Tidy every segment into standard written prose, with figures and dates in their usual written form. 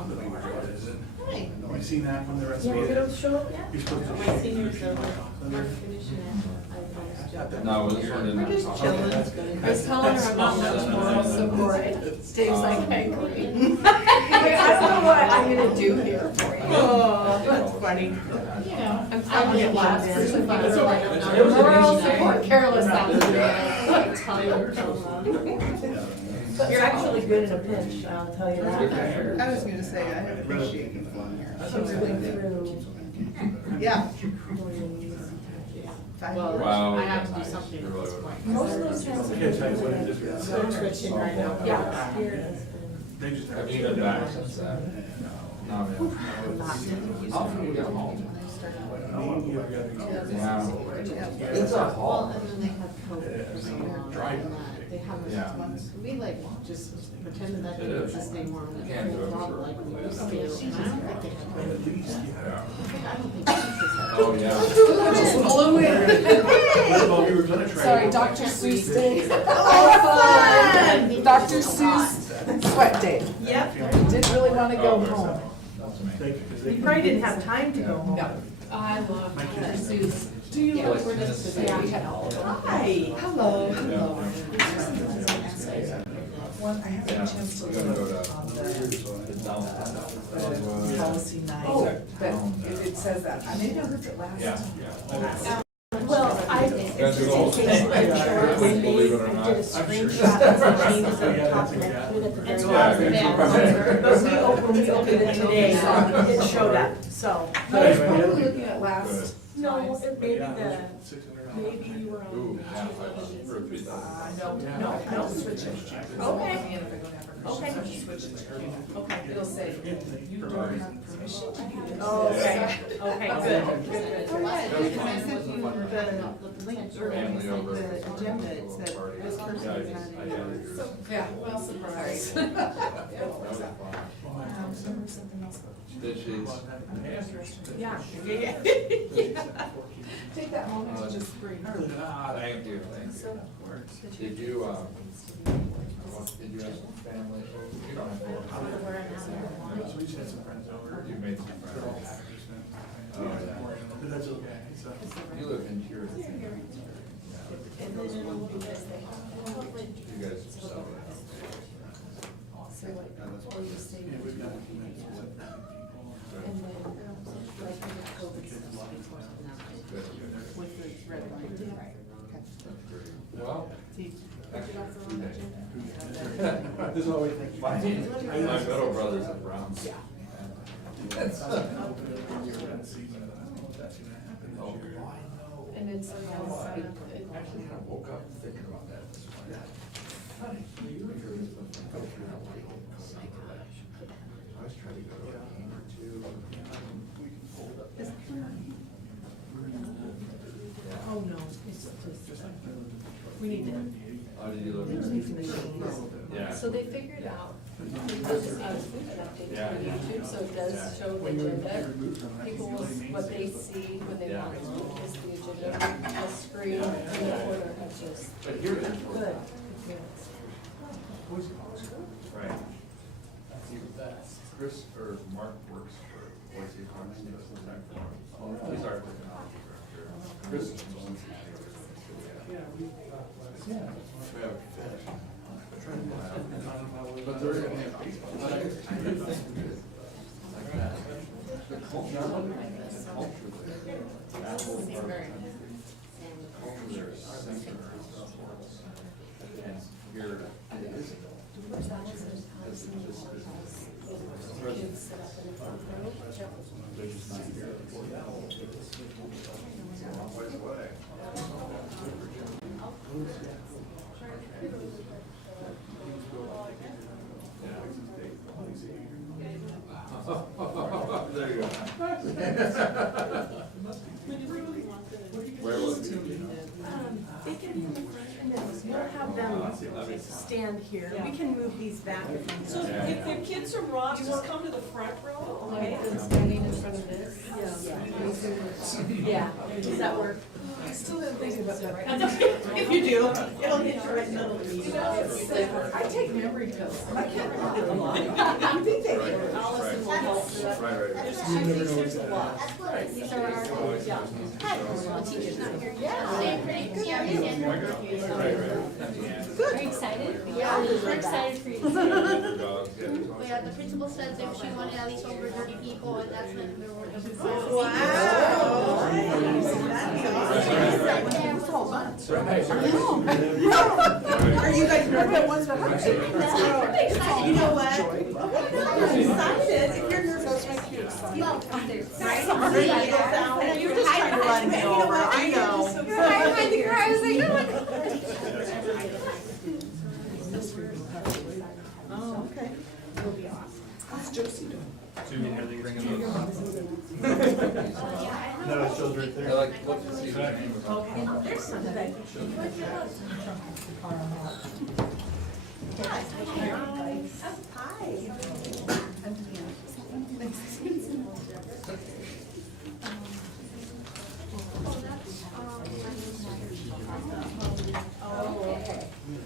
Have you seen that from the Yeah, Recipients? you don't show up? You're supposed to My shake. seniors over, our finishing at, No, this one We're didn't. just chilling. I was telling her about much moral support. Dave's like, I agree. I don't know what I'm gonna do here for you. oh, that's funny. Yeah. I'm I telling you get last lost. person. That's all right. Moral support, careless sounds. You're actually good in a pinch, I'll tell you that. I was gonna say, I appreciate you being here. She's been through. Yeah. Well, Wow. I have to do something at this point. Most of those times. Can't tell you what it is. I'm twitching right now. Yeah. Here it is. They just Have you been back since that? No, man. I'll get home. Yeah. It's a haul. Well, and then they had COVID for so long, and they Yeah. haven't, we like just pretended that It they is. could stay warm. You can't do it for Like we used to, and I don't think they have COVID. Yeah. I don't think Jesus had. Oh, yeah. Just blew Well, we were gonna try. Sorry, Dr. Seuss day. Oh, fun! Dr. Seuss sweat day. Yep. Didn't really want to go home. That's me. Thank you, 'cause they- You probably didn't have time to go home. No. I love My Dr. kids- Seuss. Do you? Yeah, we're just today. Hi. Hello. One, I haven't had a chance to We gotta go look to on the the downtown. policy night, but it says that, I maybe I looked at last. Yeah. Well, I, Guys do the whole thing. Believe it or I not. did a screenshot of the changes at the top and I put it at the very bottom. But we opened it today, so it showed up, so. But I was probably looking at last, No, it may be Yeah. the, 600. maybe you were Ooh, on. half for 3,000. no, switch it. Okay. Okay. Switch it. Okay. It'll say, you don't have permission to do this. Oh, okay, okay, good. Oh, yeah, That was because I fun. sent you the link earlier, I Family sent over. the agenda, it said this person Yeah, is I on did. it. Yeah, well, surprise. That was fun. There was something else. Dishes. Yeah. Take that moment to just breathe. Thank you, thank you. Did you, did you have some family? You don't have to. So we just had some friends over. You made some They're all friends. packers now. Oh, yeah. But that's okay, so. You live in here. And then it'll be this thing. You guys are so. So what, what you say, Yeah, we've got documents with people. and then, like, the COVID stuff before now. Good. With the red line. Well. This is all we think. My middle brother's in Browns. Yeah. Oh, And it's, I actually kind of woke up thinking about that this morning. I was trying to go to a game or two. Oh, no, it's just, we need to. Oh, did you look? Yeah. so they figured out, because it's updated Yeah. for YouTube, so it does show the agenda. People will, what they see when they want to look is the agenda, the screen, and the order has just. But here it is. Good. Right. Chris or Mark works for Boise College. He's our technology director. Chris is we have fish. But they're gonna have people. But I think like that. The culture there. Apple are- culture there is similar. And here it isn't. Because it just Kids sit up in the front row. they're just not here. It's a long ways away. There you go. Where was it? They can come in and then we'll have them stand here. We can move these back if we need. So if the kids from Ross just come to the front row, okay? Like, them standing in front of this. Yeah, does that work? I still didn't think about that. If you do, it'll hit you right in the middle of the meeting. I take memory pills. I can't remember them all. You think they do? Right. You never know exactly. These are our, yeah. Well, teacher's not here yet. Are you excited? Yeah, we're excited for you. Yeah, the principal says if she wanted at least over 30 people, and that's not the word of the Are you guys nervous? Ones that are You know what? I'm excited. If you're nervous, make you excited. You're just trying to run me over, I know. You're hiding behind the car. I was like, Oh, okay. How's Josie doing? No, it shows right there. Like, look to see the name of There's something.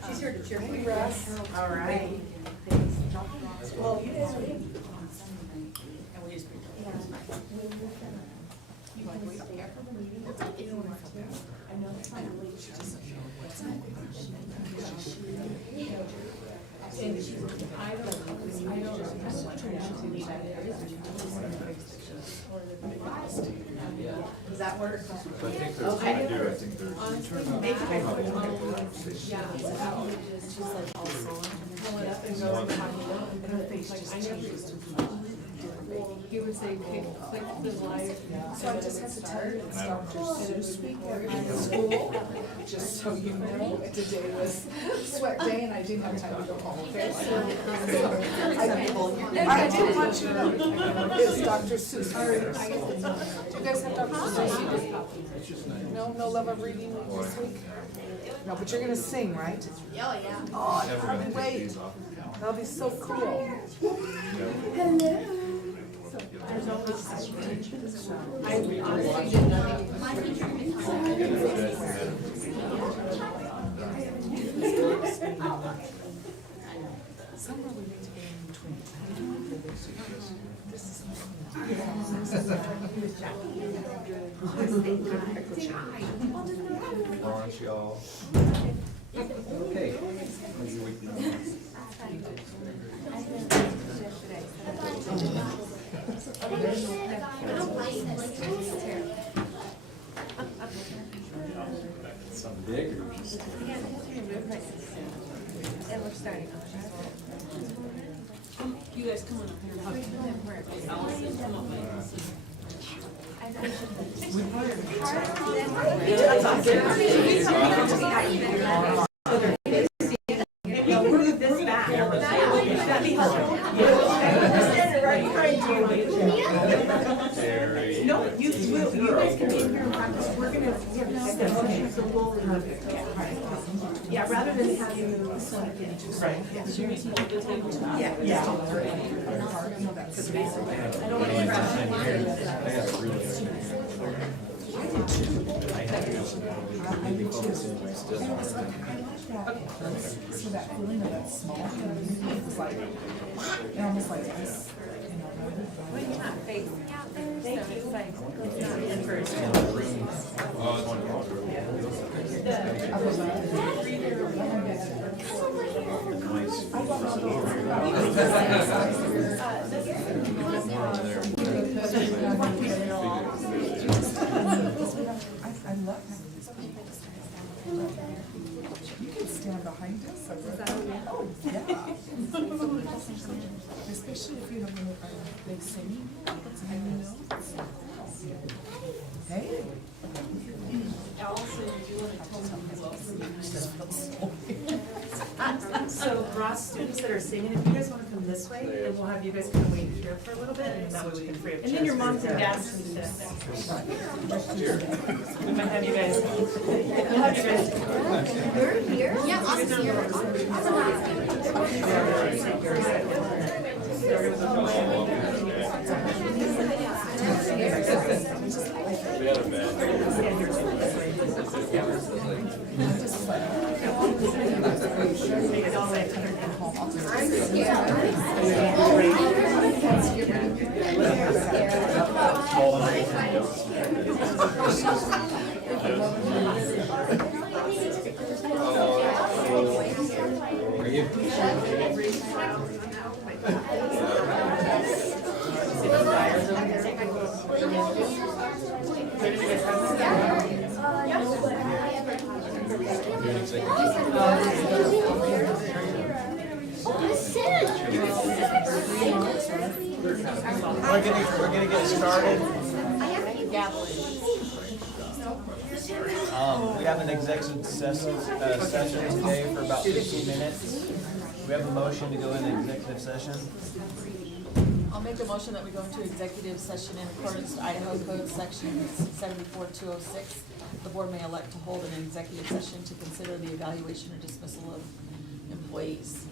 she's here to cheer for you. All right. Well, you did. Does that work? So I think there's, I do, I think there's. He would say, click the live. So I just have to tell you, it's Dr. Seuss week at school, just so you know, today was sweat day and I didn't have time to go home, okay? I didn't want you to know, it's Dr. Seuss. Do you guys have Dr. Seuss? No, no love of reading this week? No, but you're gonna sing, right? Oh, yeah. Oh, I can't wait. That'll be so cool. Hello. There's always. My teacher Somewhere we need to be in between. Lawrence, y'all. Okay. Maybe we can. Some big or just. And we're starting. You guys come on up here. This back. That'd be helpful. No, you guys can be here and practice. We're gonna, yeah, rather than have you slip into. Right. Yeah. Yeah. I don't want to So that feeling of that small community is like, it almost like this, you know. Well, you're not facing out there, so it's like, it's not in person. I love having these people. You can stand behind us. Oh, yeah. Especially if you don't know they sing. Hey. So Ross, students that are singing, if you guys want to come this way, then we'll have you guys kind of wait here for a little bit, and that way we can free up. And then your moms and dads can sit there. We might have you guys. We'll have you guys. You're here? Yeah, I'm I'm scared. We're gonna get started. We have an executive session today for about 15 minutes. We have a motion to go into executive session. I'll make a motion that we go into executive session in accordance with Idaho Code Section 74206. The board may elect to hold an executive session to consider the evaluation or dismissal of employees.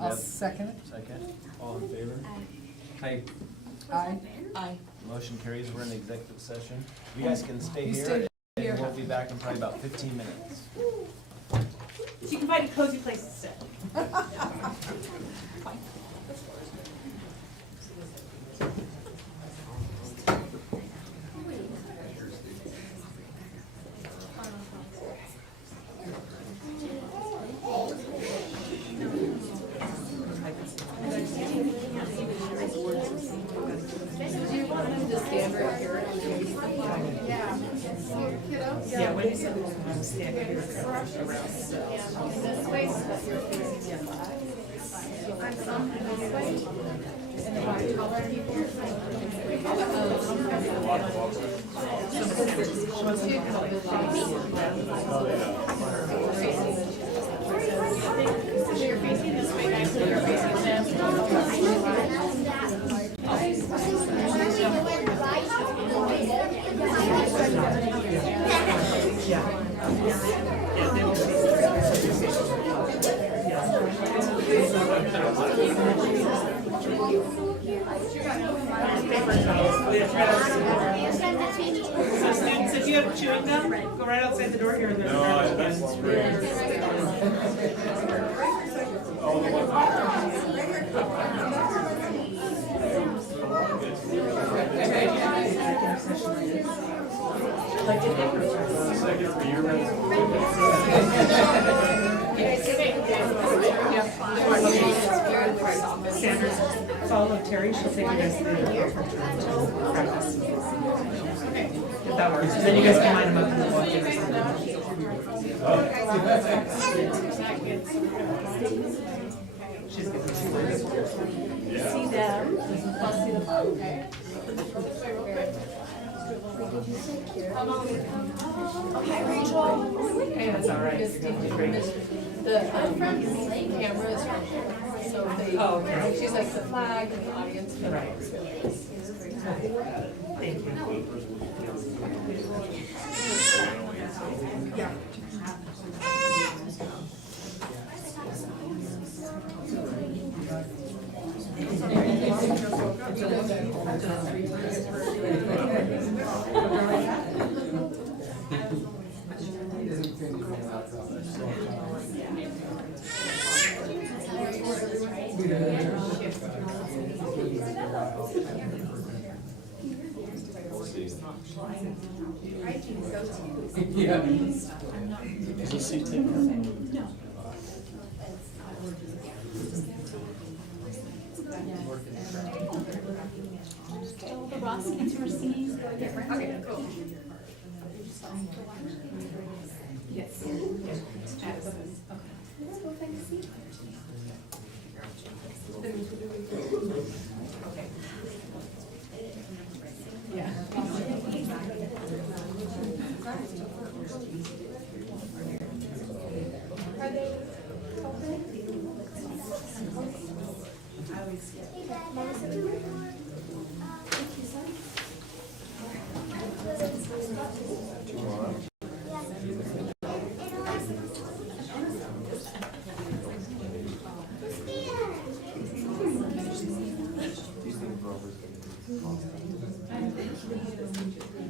I'll second it. Second. All in favor? Aye. Aye. Aye. Motion carries. We're in executive session. You guys can stay You here. stay And here. we'll be back in probably about 15 minutes. So you can find a cozy place to sit. Yeah, when you said I'm standing here, it's You're facing this way, guys, so you're facing So students, if you have chewing gum, go right outside the door here and there's Sanders, follow Terry, she'll take you guys through the practice. If that works, and then you guys can line them up in the book. She's good. See them. Let's see the phone, okay? Hi, Rachel. Hey, that's all right. The front camera is from here, so they, Oh, okay. she's like the flag and the audience. Right. Thank you. the Recipients, Trustees, go get ready. Okay, cool. Yes. Let's go find a seat. Yeah.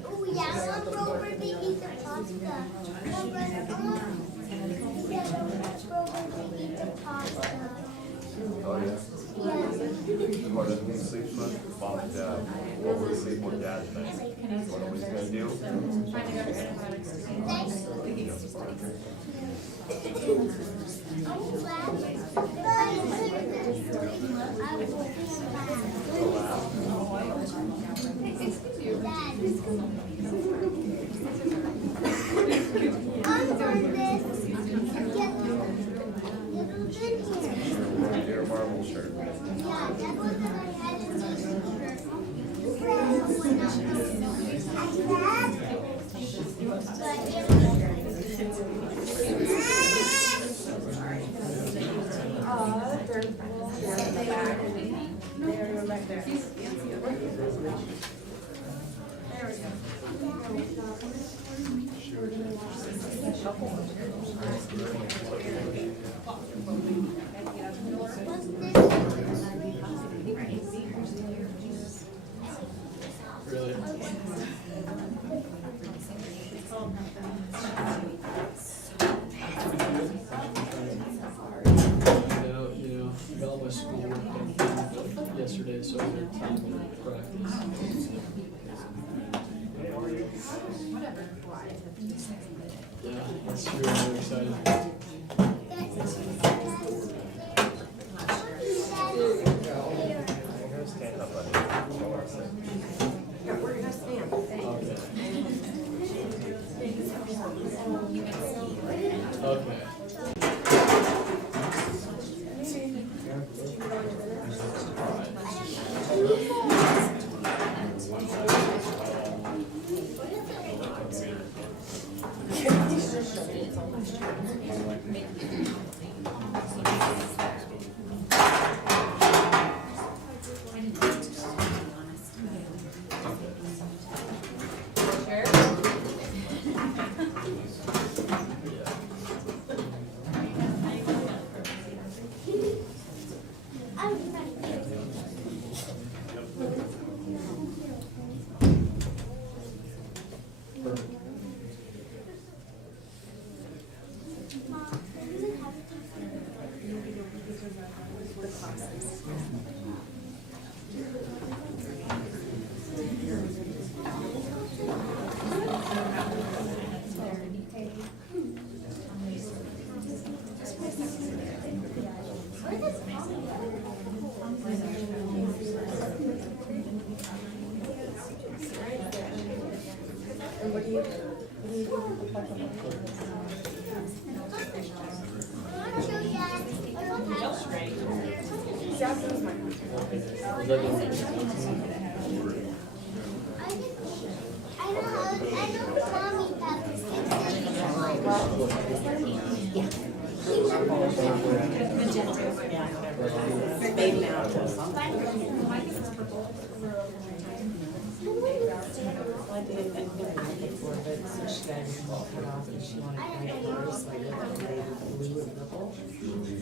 Oh yeah, I want Grover to eat the pasta. Grover, eat the pasta. Oh, yeah? Yeah. What, doesn't mean sleep with mom and dad? What we're sleep with dad tonight? What are we gonna do? Your marble shirt. Yeah, that was what I had Really? I got all my schoolwork done yesterday, so I had time to practice. Yeah, that's true. I'm excited. Stand up, buddy. Don't want to sit. Yeah, we're gonna stand. Okay.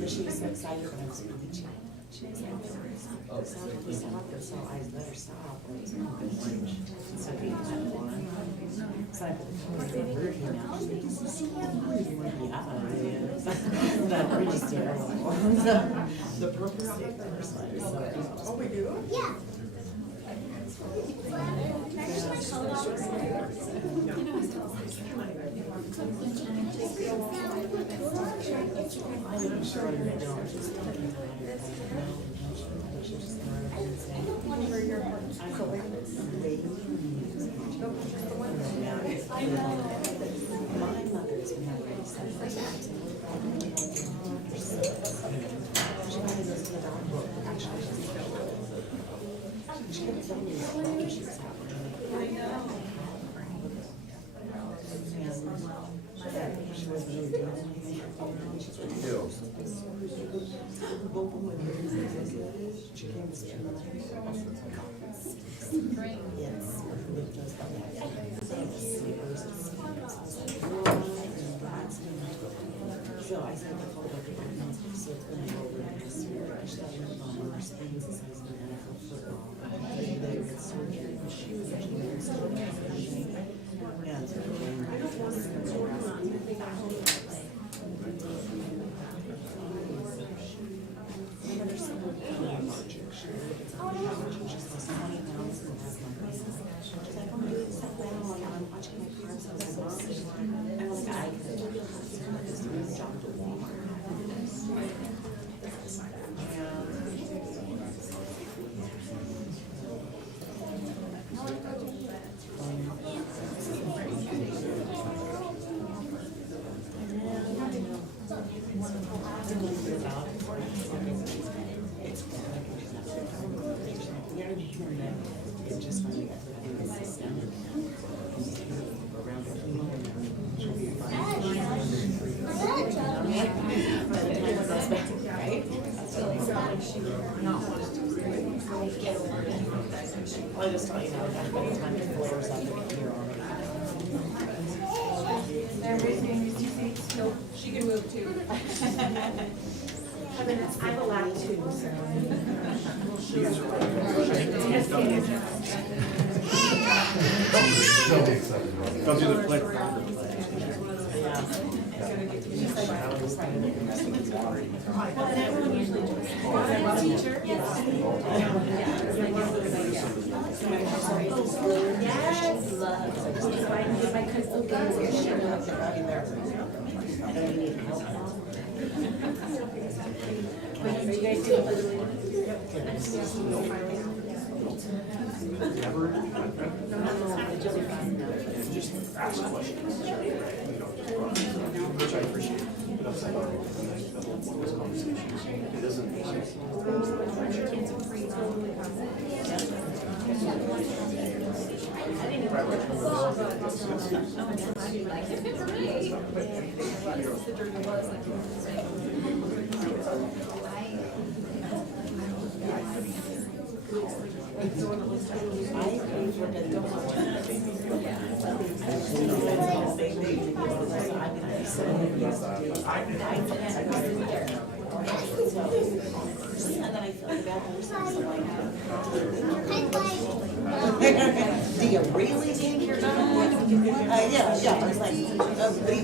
But she was so excited when I was bleaching. She was like, we stopped and so I let her stop. It was really good lunch. So we had one. So I put the bird in now. Yeah, that bird is terrible. The purple stick first. Oh, we do? Yeah. So I said the folder so it's going to go over this year. I should have bombers, things the size of the NFL football. They were surgery and she was actually in school. And so it just finally got I'll just tell you now, by the time the floor's up, you're already. She can move too. I have a lap too, so. Don't do the click. Just ask questions. Which I appreciate. But that's like, those conversations. It doesn't make sense. Do you really think you're gonna? Yeah, I was like,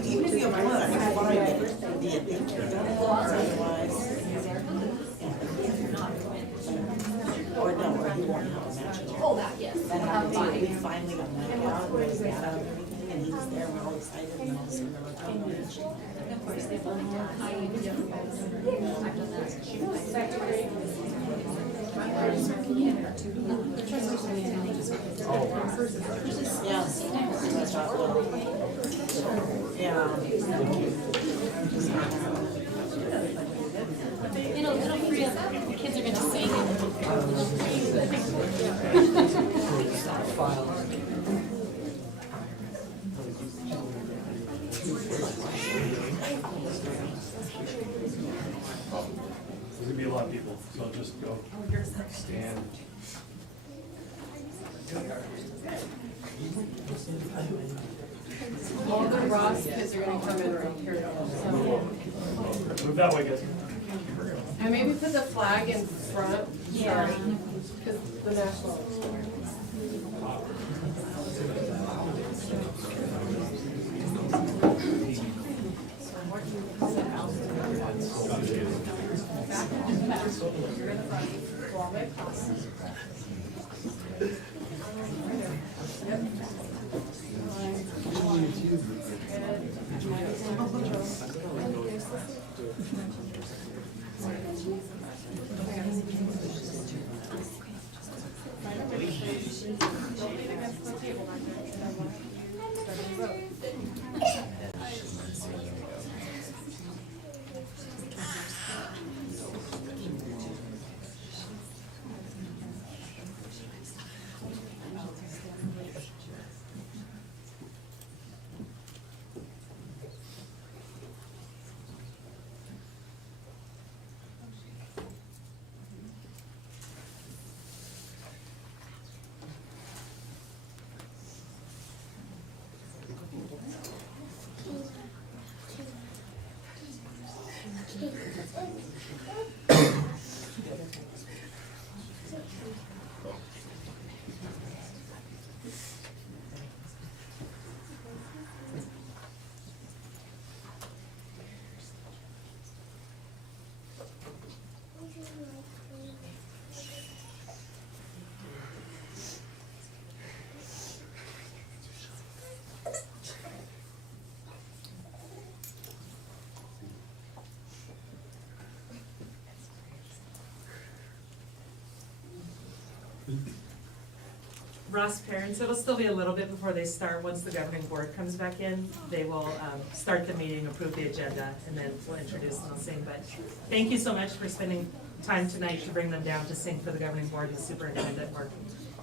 even if you want, I'm fine. Do you think you're gonna? Otherwise. Or no, or he won't have a match. Oh, that, yes. That happened too. We finally got knocked out, and we got out of everything, and he was there, we're all excited, and all of a sudden, we're like, oh, no match. Of course, they've done that. I've done that. Yeah. It'll free up, the kids are gonna sing There's gonna be a lot of people, so I'll just go stand. All the Ross kids are gonna come in right here. Move that way, guys. And maybe put the flag in front, sorry, because the national. Ross parents, it'll still be a little bit before they start. Once the governing board comes back in, they will start the meeting, approve the agenda, and then we'll introduce and they'll sing. But thank you so much for spending time tonight to bring them down to sing for the governing board and the superintendent. We're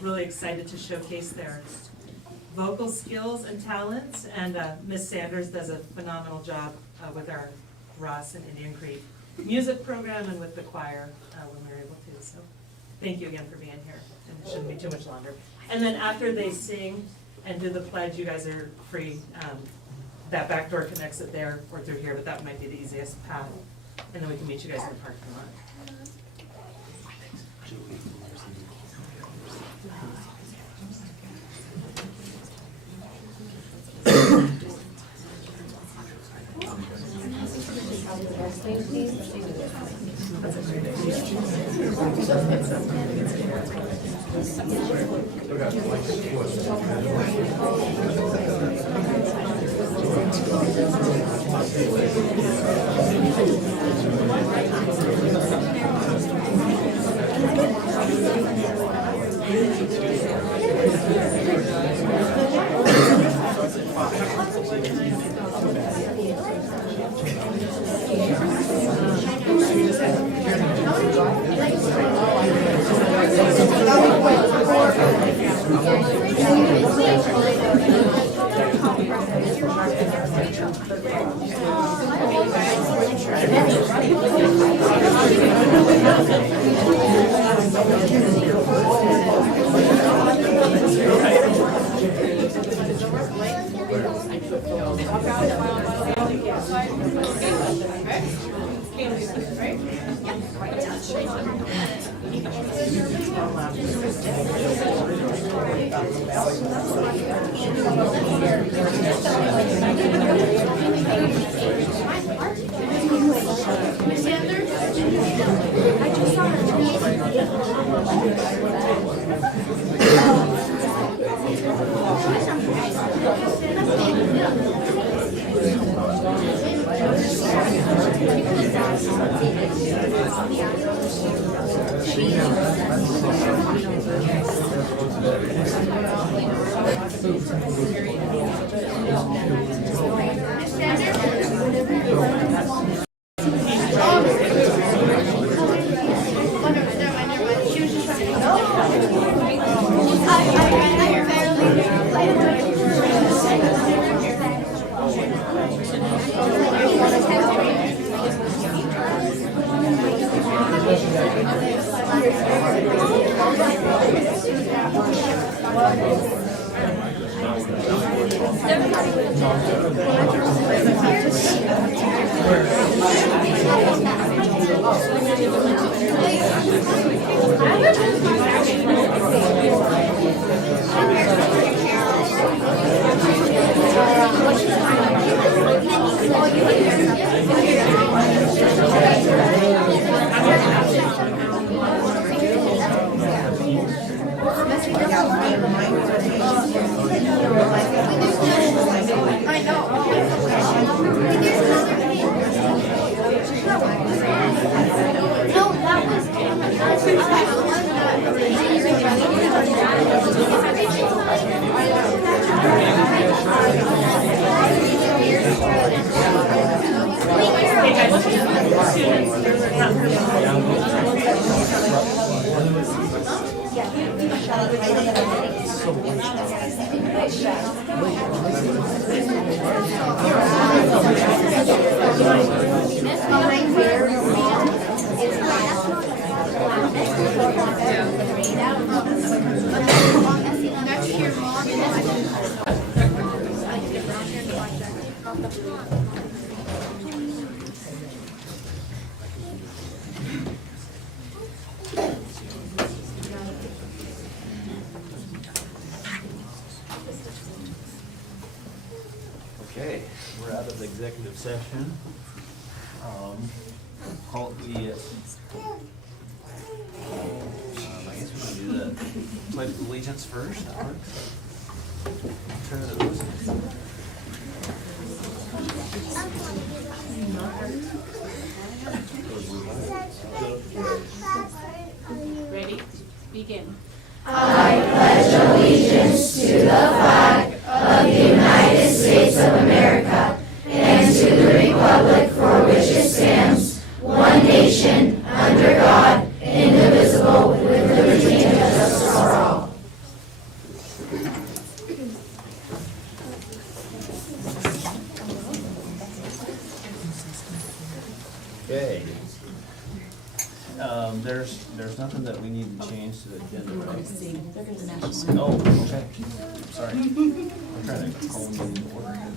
really excited to showcase their vocal skills and talents, and Miss Sanders does a phenomenal job with our Ross and Indian Creek music program and with the choir when we were able to. So thank you again for being here, and it shouldn't be too much longer. And then after they sing and do the pledge, you guys are free, that back door can exit there or through here, but that might be the easiest path. And then we can meet you guys in the parking lot. Okay, we're out of executive session. Call the, I guess we're gonna do the pledge of allegiance first. That works. Turn it over. Ready? Begin. I pledge allegiance to the flag of the United States of America and to the republic for which it stands, one nation, under God, indivisible, with liberty and justice for all. Okay. There's nothing that we need to change agenda, We're gonna right? sing the national anthem. Oh, okay. Sorry. I'm trying to call the meeting to order here.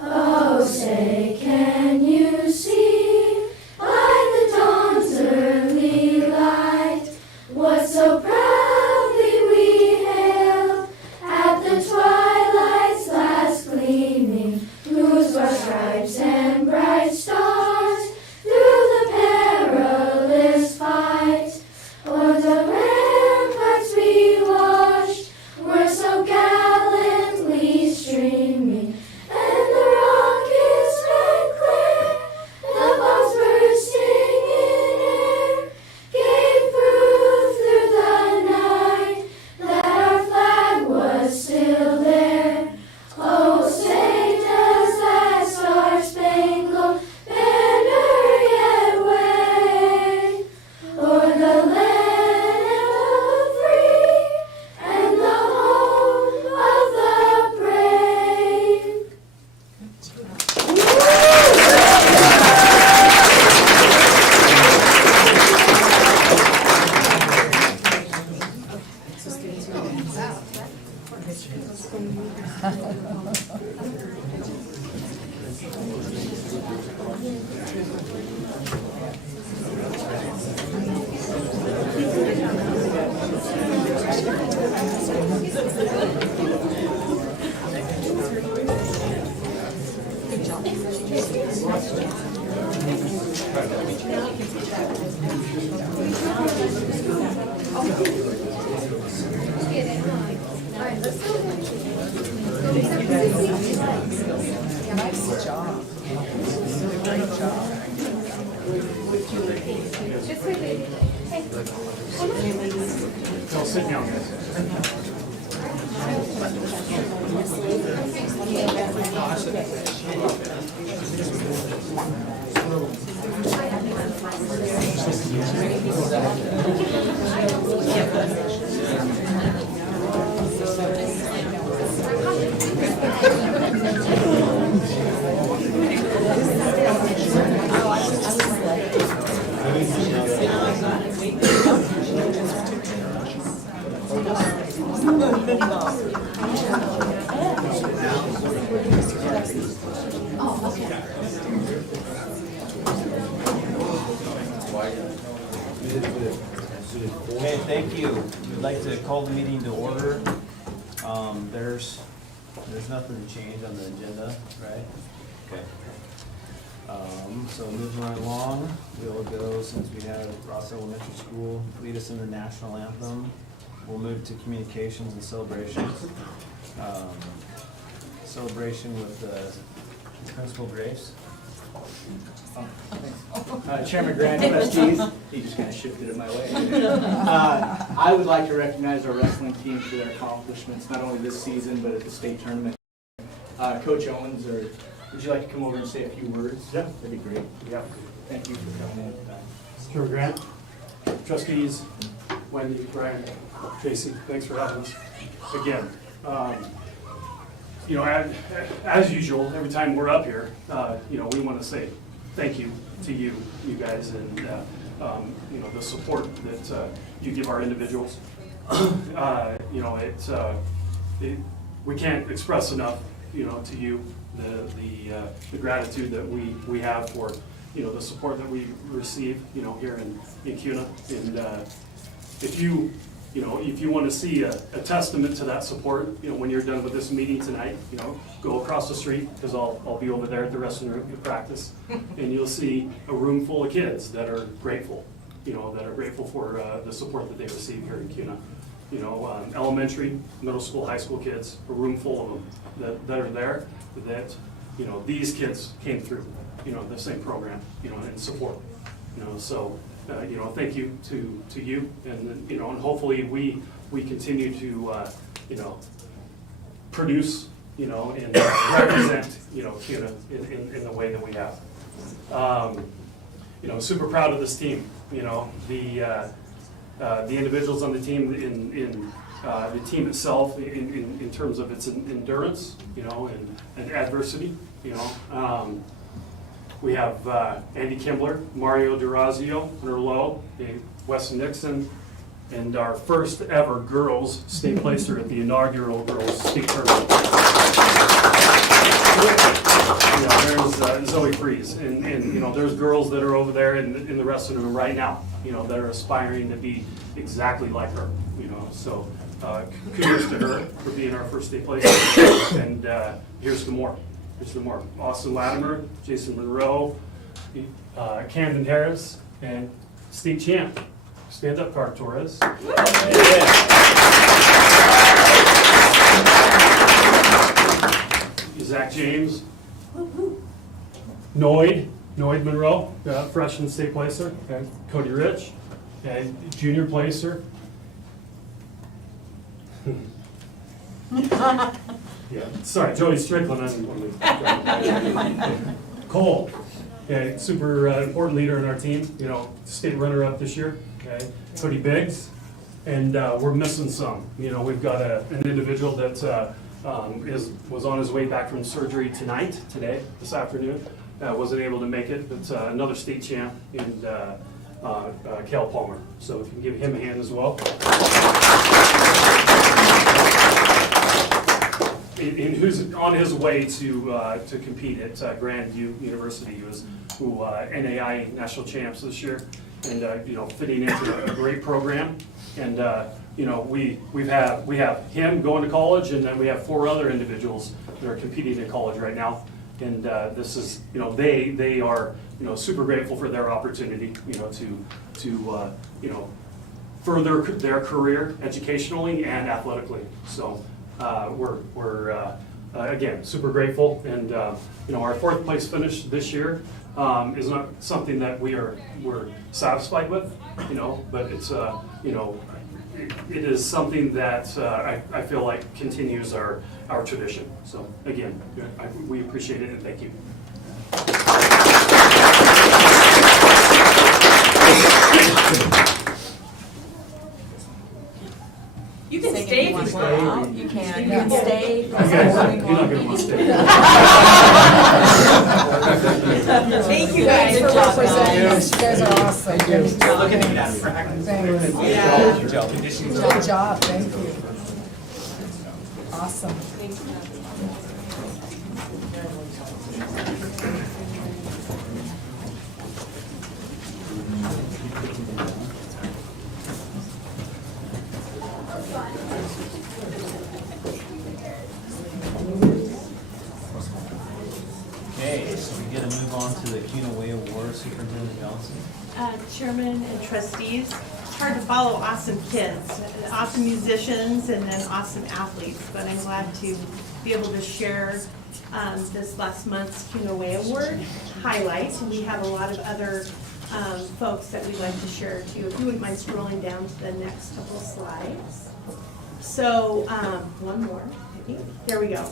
Oh, say, can you see by the dawn's early light what so proudly we hailed at the twilight's last gleaming, whose broad stripes and bright stars through the perilous fight o'er the ramparts we watched were so gallantly streaming. And the rockets red clear, the bombs bursting in air, gave proof through the night that our flag was still there. Oh, say does that star-spangled banner yet wave o'er the land of the free and the home of the brave? Nice job. Great job. Go sit down, guys. Okay, thank you. We'd like to call the meeting to order. There's nothing to change on the agenda, right? Okay. So moving right along, we'll go, since we have Ross Elementary School lead us in the national anthem, we'll move to communications and celebrations. Celebration with Principal Grace. Chairman Grant, Trustees, he just kind of shifted it my way. I would like to recognize our wrestling team for their accomplishments, not only this season, but at the state tournament. Coach Owens, would you like to come over and say a few words? Yeah. That'd be great. Yeah. Thank you for coming in. Chairman Grant, Trustees, Wendy, Brian, Tracy, thanks for having us again. You know, as usual, every time we're up here, you know, we want to say thank you to you guys, and you know, the support that you give our individuals. You know, we can't express enough, you know, to you the gratitude that we have for, you know, the support that we receive, you know, here in CUNA. And if you want to see a testament to that support, you know, when you're done with this meeting tonight, you know, go across the street, because I'll be over there at the wrestling room to practice, and you'll see a room full of kids that are grateful, you know, for the support that they receive here in CUNA. You know, elementary, middle school, high school kids, a room full of them that are there, that, you know, these kids came through, you know, the same program, you know, and support, you know, so, you know, thank you to you, and, you know, and hopefully we continue to, you know, produce, you know, and represent, you know, CUNA in the way that we have. You know, super proud of this team, you know, the individuals on the team in the team itself in terms of its endurance, and adversity, We have Andy Kimbler, Mario Durazio, Hunter Lowe, Wes Nixon, and our first ever girls state placer at the inaugural girls state tournament. There's Zoe Freeze, and there's girls that are over there in the rest of them right now, that are aspiring to be exactly like her, so kudos to her for being our first state placer, and here's the more. Austin Latimer, Jason Monroe, Camden Harris, and state champ. Stand up, Clark Torres. Zach James. Noid Monroe, freshman state placer. And Cody Rich, and junior placer. Yeah, sorry, Jody Strickland. Cole, super important leader in our team. State runner-up this year. Okay, Cody Biggs, and we're missing some. We've got an individual that was on his way back from surgery this afternoon. Wasn't able to make it, but another state champ, and Cal Palmer. So if you can give him a hand as well. And who's on his way to compete at Grandview University, who NAI national champs this year, and fitting into a great program. And we have him going to college, and then we have 4 other individuals that are competing in college right now. And this is they are super grateful for their opportunity to further their career educationally and athletically. So. We're again super grateful, and our 4th place finish this year is not something that we're satisfied with, but it's it is something that I feel like continues our tradition. So again, we appreciate it, and thank you. You can Stay stay if you if you want. want. You can stay. You're not going to want to stay. Thank you Thanks guys. for representing us. You guys are awesome. Thanks. Looking at that practice. Thanks. Good job. Good job, thank you. Awesome. Okay, so we get to move on to the Culinary Award, Superintendent Johnson. Chairman and trustees, it's hard to follow awesome kids, awesome musicians, and then awesome athletes, but I'm glad to be able to share this last month's Culinary Award highlight, and we have a lot of other folks that we'd like to share too. If you wouldn't mind scrolling down to the next couple of slides. So, one more, maybe. There we go.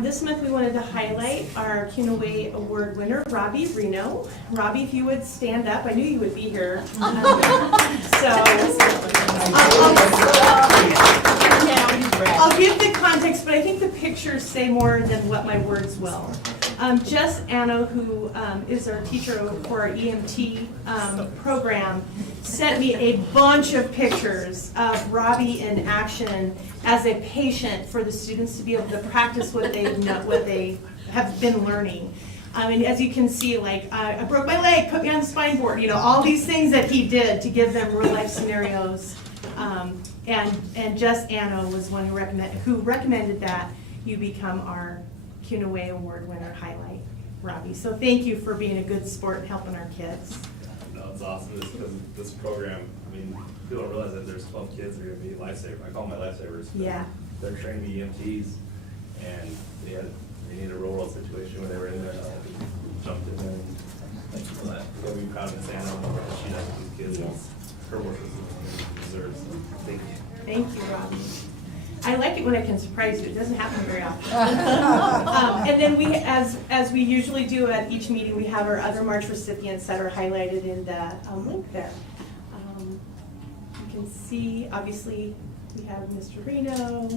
This month we wanted to highlight our Culinary Award winner, Robbie Reno. Robbie, if you would stand up. I knew you would be here. I'll give the context, but I think the pictures say more than what my words will. Jess Anno, who is our teacher for our EMT program, sent me a bunch of pictures of Robbie in action as a patient for the students to be able to practice what they have been learning. And as you can see, like, I broke my leg, put me on the spine board, all these things that he did to give them real life scenarios. And Jess Anno was one who recommended that you become our Culinary Award winner highlight, Robbie. So thank you for being a good sport and helping our kids. No, it's awesome because this program, people don't realize that there's 12 kids that are going to be lifesavers. I call them my lifesavers. Yeah. They're trained EMTs, and they needed a roll situation where they were in there, jumped in there, and thank you for that. We'll be proud of Miss Anna and what she does with these kids. Her work is deserves. So thank you. Thank you, Robbie. I like it when I can surprise you. It doesn't happen very often. And then we, as we usually do at each meeting, we have our other March recipients that are highlighted in the link there. You can see, obviously, We have Mr. Reno.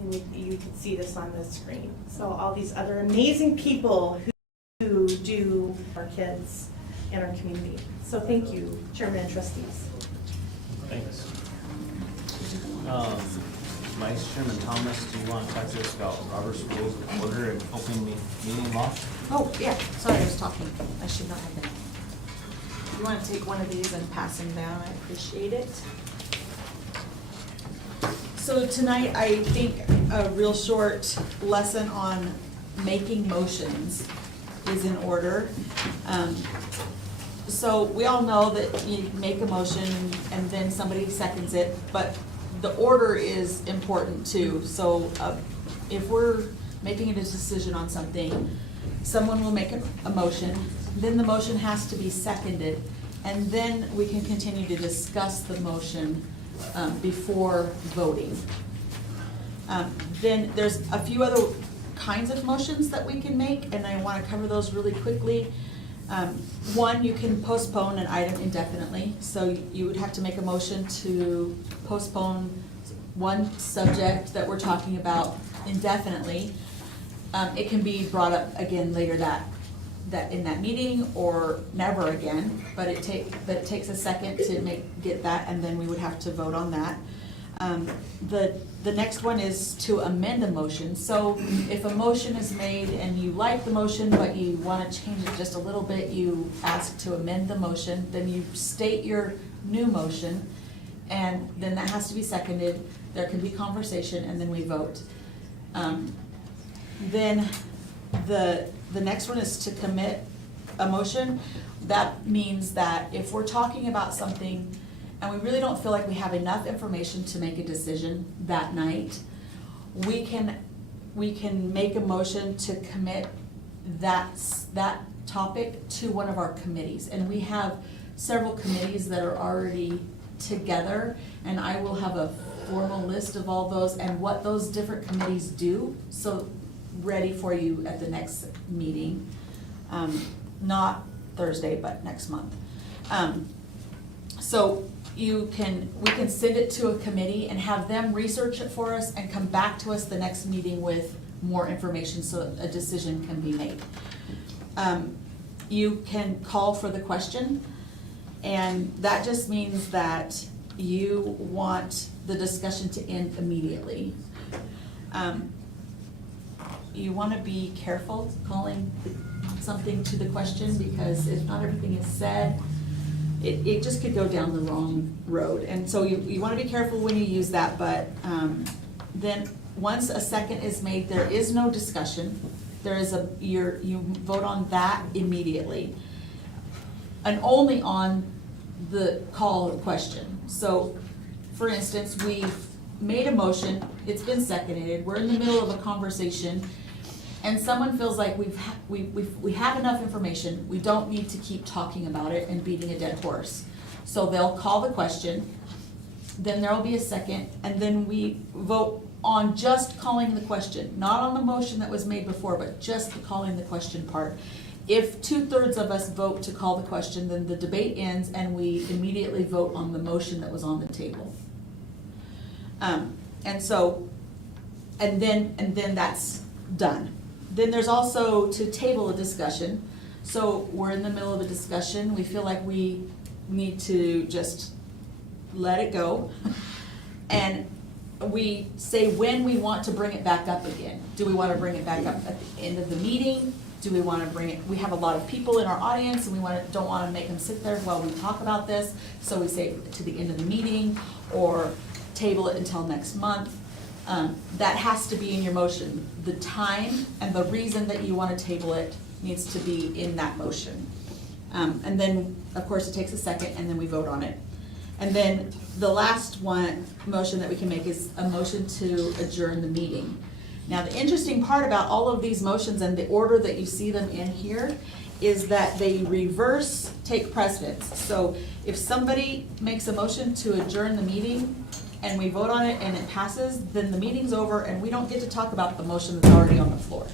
And you can see this on the screen. So all these other amazing people who do our kids and our community. So thank you, Chairman and Trustees. Thanks. Vice Chairman Thomas, do you want to talk to us about Robert's Rules of Order and open meeting law? Oh, yeah, sorry, I was talking. I should not have been. You want to take one of these and pass them down? I appreciate it. So tonight, I think a real short lesson on making motions is in order. So we all know that you make a motion and then somebody seconds it, but the order is important too. So if we're making a decision on something, someone will make a motion, then the motion has to be seconded, and then we can continue to discuss the motion before voting. Then there's a few other kinds of motions that we can make, and I want to cover those really quickly. One, you can postpone an item indefinitely. So you would have to make a motion to postpone one subject that we're talking about indefinitely. It can be brought up again later that in that meeting or never again, but it takes a second to get that, and then we would have to vote on that. The next one is to amend a motion. So if a motion is made and you like the motion, but you want to change it just a little bit, you ask to amend the motion, then you state your new motion, and then that has to be seconded. There can be conversation, and then we vote. Then the next one is to commit a motion. That means that if we're talking about something and we really don't feel like we have enough information to make a decision that night, we can make a motion to commit that topic to one of our committees. And we have several committees that are already together, and I will have a formal list of all those and what those different committees do, so ready for you at the next meeting. Not Thursday, but next month. So we can send it to a committee and have them research it for us and come back to us the next meeting with more information so a decision can be made. You can call for the question, and that just means that you want the discussion to end immediately. You want to be careful calling something to the question, because if not everything is said, it just could go down the wrong road. And so you want to be careful when you use that, but then once a second is made, there is no discussion. You vote on that immediately, and only on the call of question. So for instance, we've made a motion, it's been seconded, we're in the middle of a conversation, and someone feels like we have enough information, we don't need to keep talking about it and beating a dead horse. So they'll call the question, then there'll be a second, and then we vote on just calling the question, not on the motion that was made before, but just the calling the question part. If 2/3 of us vote to call the question, then the debate ends and we immediately vote on the motion that was on the table. And then that's done. Then there's also to table a discussion. So we're in the middle of a discussion, we feel like we need to just let it go. And we say when we want to bring it back up again. Do we want to bring it back up at the end of the meeting? Do we want to bring it, we have a lot of people in our audience and we don't want to make them sit there while we talk about this, so we say to the end of the meeting or table it until next month. That has to be in your motion. The time and the reason that you want to table it needs to be in that motion. And then, of course, it takes a second and then we vote on it. And then the last motion that we can make is a motion to adjourn the meeting. Now, the interesting part about all of these motions and the order that you see them in here is that they take precedence. So if somebody makes a motion to adjourn the meeting and we vote on it and it passes, then the meeting's over and we don't get to talk about the motion that's already on the floor.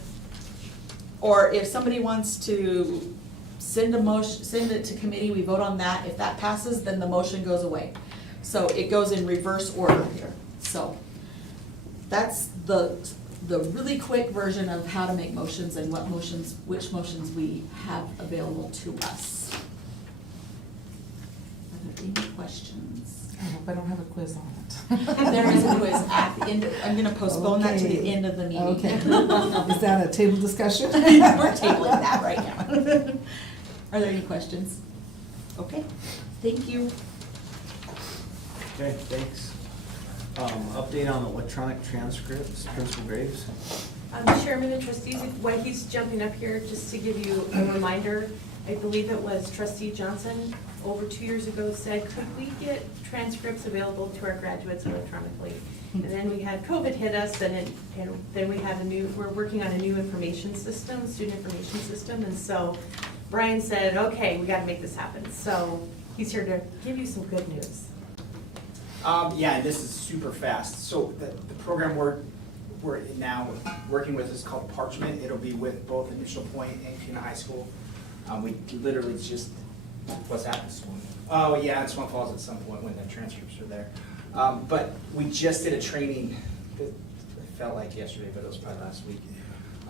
Or if somebody wants to send it to committee, we vote on that. If that passes, then the motion goes away. So it goes in reverse order here. So that's the really quick version of how to make motions and which motions we have available to us. Are there any questions? I hope I don't have a quiz on it. There is a quiz at the end. I'm gonna postpone that to the Okay. end of the meeting. Okay. Is that a table discussion? We're tabling that right now. Are there any questions? Okay, thank you. Okay, thanks. Update on electronic transcripts, Principal Graves? Chairman and trustees, while he's jumping up here, just to give you a reminder, I believe it was Trustee Johnson over 2 years ago said, could we get transcripts available to our graduates electronically? And then we had COVID hit us, and then we had we're working on a new information system, student information system, and so Brian said, okay, we gotta make this happen. So he's here to give you some good news. Yeah, this is super fast. So the program we're now working with is called Parchment. It'll be with both Initial Point and Kuna High School. We literally just, what's that? Oh, yeah, in Swamp Falls at some point when the transcripts are there. But we just did a training, it felt like yesterday, but it was probably last week.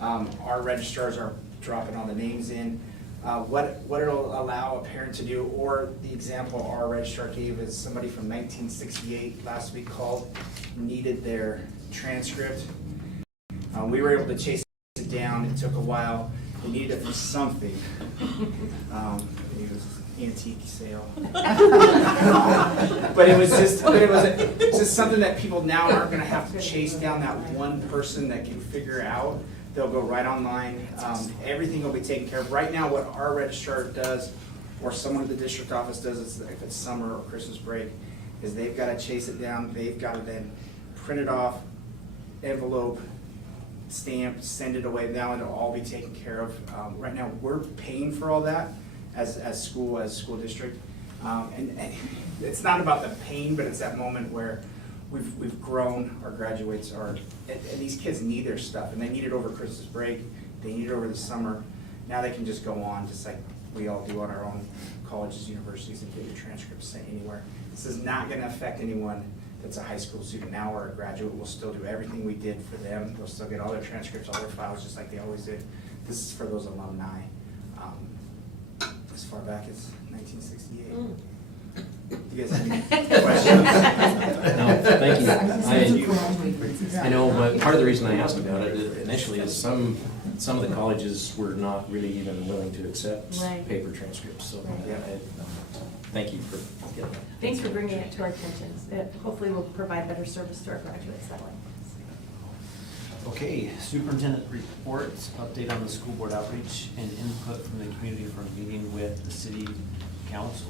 Our registrars are dropping all the names in. What it'll allow a parent to do, or the example our registrar gave is somebody from 1968 last week called, needed their transcript. We were able to chase it down. It took a while. They needed it for something. It was antique sale. But it was just something that people now aren't going to have to chase down that one person that can figure out. They'll go right online. Everything will be taken care of. Right now, what our registrar does, or someone at the district office does, is if it's summer or Christmas break, is they've got to chase it down. They've got to then print it off, envelope, stamp, send it away. Now it'll all be taken care of. Right now, we're paying for all that as school district. And it's not about the pain, but it's that moment where we've grown, our graduates are, and these kids need their stuff, and they need it over Christmas break, they need it over the summer. Now they can just go on, just like we all do on our own colleges, universities, and get your transcripts sent anywhere. This is not gonna affect anyone that's a high school student now or a graduate. We'll still do everything we did for them. They'll still get all their transcripts, all their files, just like they always did. This is for those alumni, as far back as 1968. Do you guys have any questions? No, thank you. I know, but part of the reason I asked about it initially is some of the colleges were not really even willing to accept paper transcripts. So thank you for getting that. Thanks for bringing it to our attention. It hopefully will provide better service to our graduates that way. Okay, superintendent reports, update on the school board outreach and input from the community for a meeting with the city council.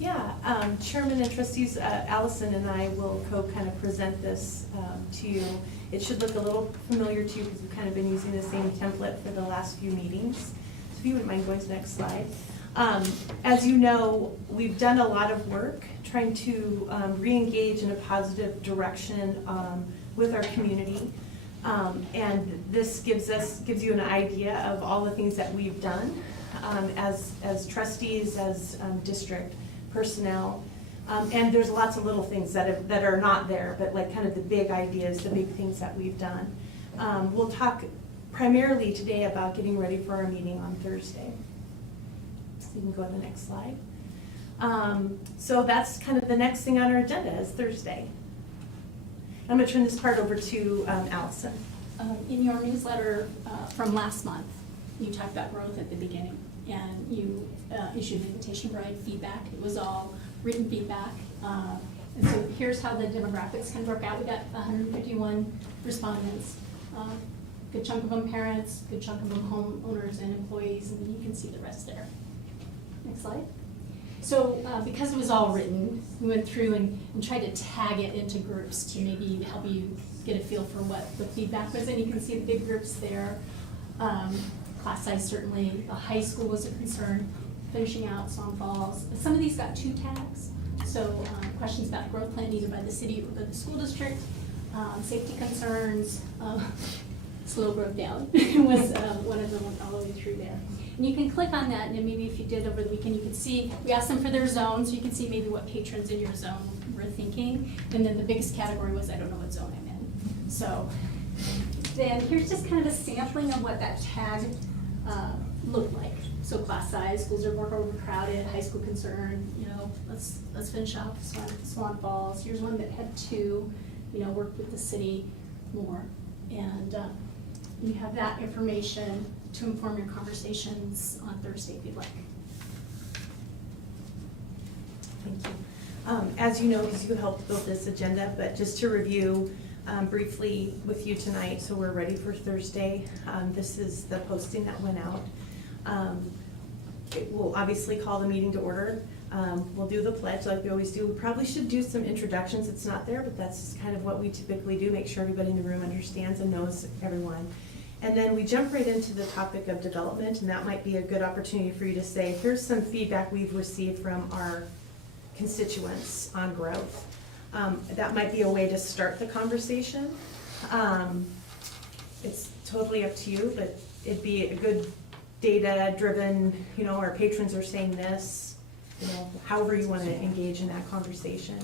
Yeah, Chairman and trustees, Allison and I will kind of present this to you. It should look a little familiar to you because we've kind of been using the same template for the last few meetings. So if you wouldn't mind going to the next slide. As you know, we've done a lot of work trying to re-engage in a positive direction with our community. And this gives you an idea of all the things that we've done as trustees, as district personnel. And there's lots of little things that are not there, but like kind of the big ideas, the big things that we've done. We'll talk primarily today about getting ready for our meeting on Thursday. So you can go to the next slide. So that's kind of the next thing on our agenda is Thursday. I'm going to turn this part over to Allison. In your newsletter from last month, you talked about growth at the beginning, and you issued an invitation to provide feedback. It was all written feedback. And so here's how the demographics can work out. We got 151 respondents. Good chunk of them parents, good chunk of them homeowners and employees, and you can see the rest there. Next slide. So because it was all written, we went through and tried to tag it into groups to maybe help you get a feel for what the feedback was. And you can see the big groups there. Class size, certainly. The high school was a concern. Finishing out Swamp Falls. Some of these got 2 tags. So questions about growth plan either by the city or by the school district. Safety concerns. Slow growth down was one of them all the way through there. And you can click on that, and then maybe if you did over the weekend, you could see, we asked them for their zone, so you can see maybe what patrons in your zone we're thinking. And then the biggest category was, I don't know what zone I'm in. So then here's just kind of a sampling of what that tag looked like. So class size, schools are more overcrowded, high school concern, you know, let's finish off Swan Falls. Here's one that had 2, you know, worked with the city more. And you have that information to inform your conversations on Thursday if you'd like. Thank you. As you know, because you helped build this agenda, but just to review briefly with you tonight, so we're ready for Thursday. This is the posting that went out. We'll obviously call the meeting to order. We'll do the pledge like we always do. We probably should do some introductions. It's not there, but that's kind of what we typically do, make sure everybody in the room understands and knows everyone. And then we jump right into the topic of development, and that might be a good opportunity for you to say, here's some feedback we've received from our constituents on growth. That might be a way to start the conversation. It's totally up to you, but it'd be a good data-driven, you know, our patrons are saying this, you know, however you want to engage in that conversation.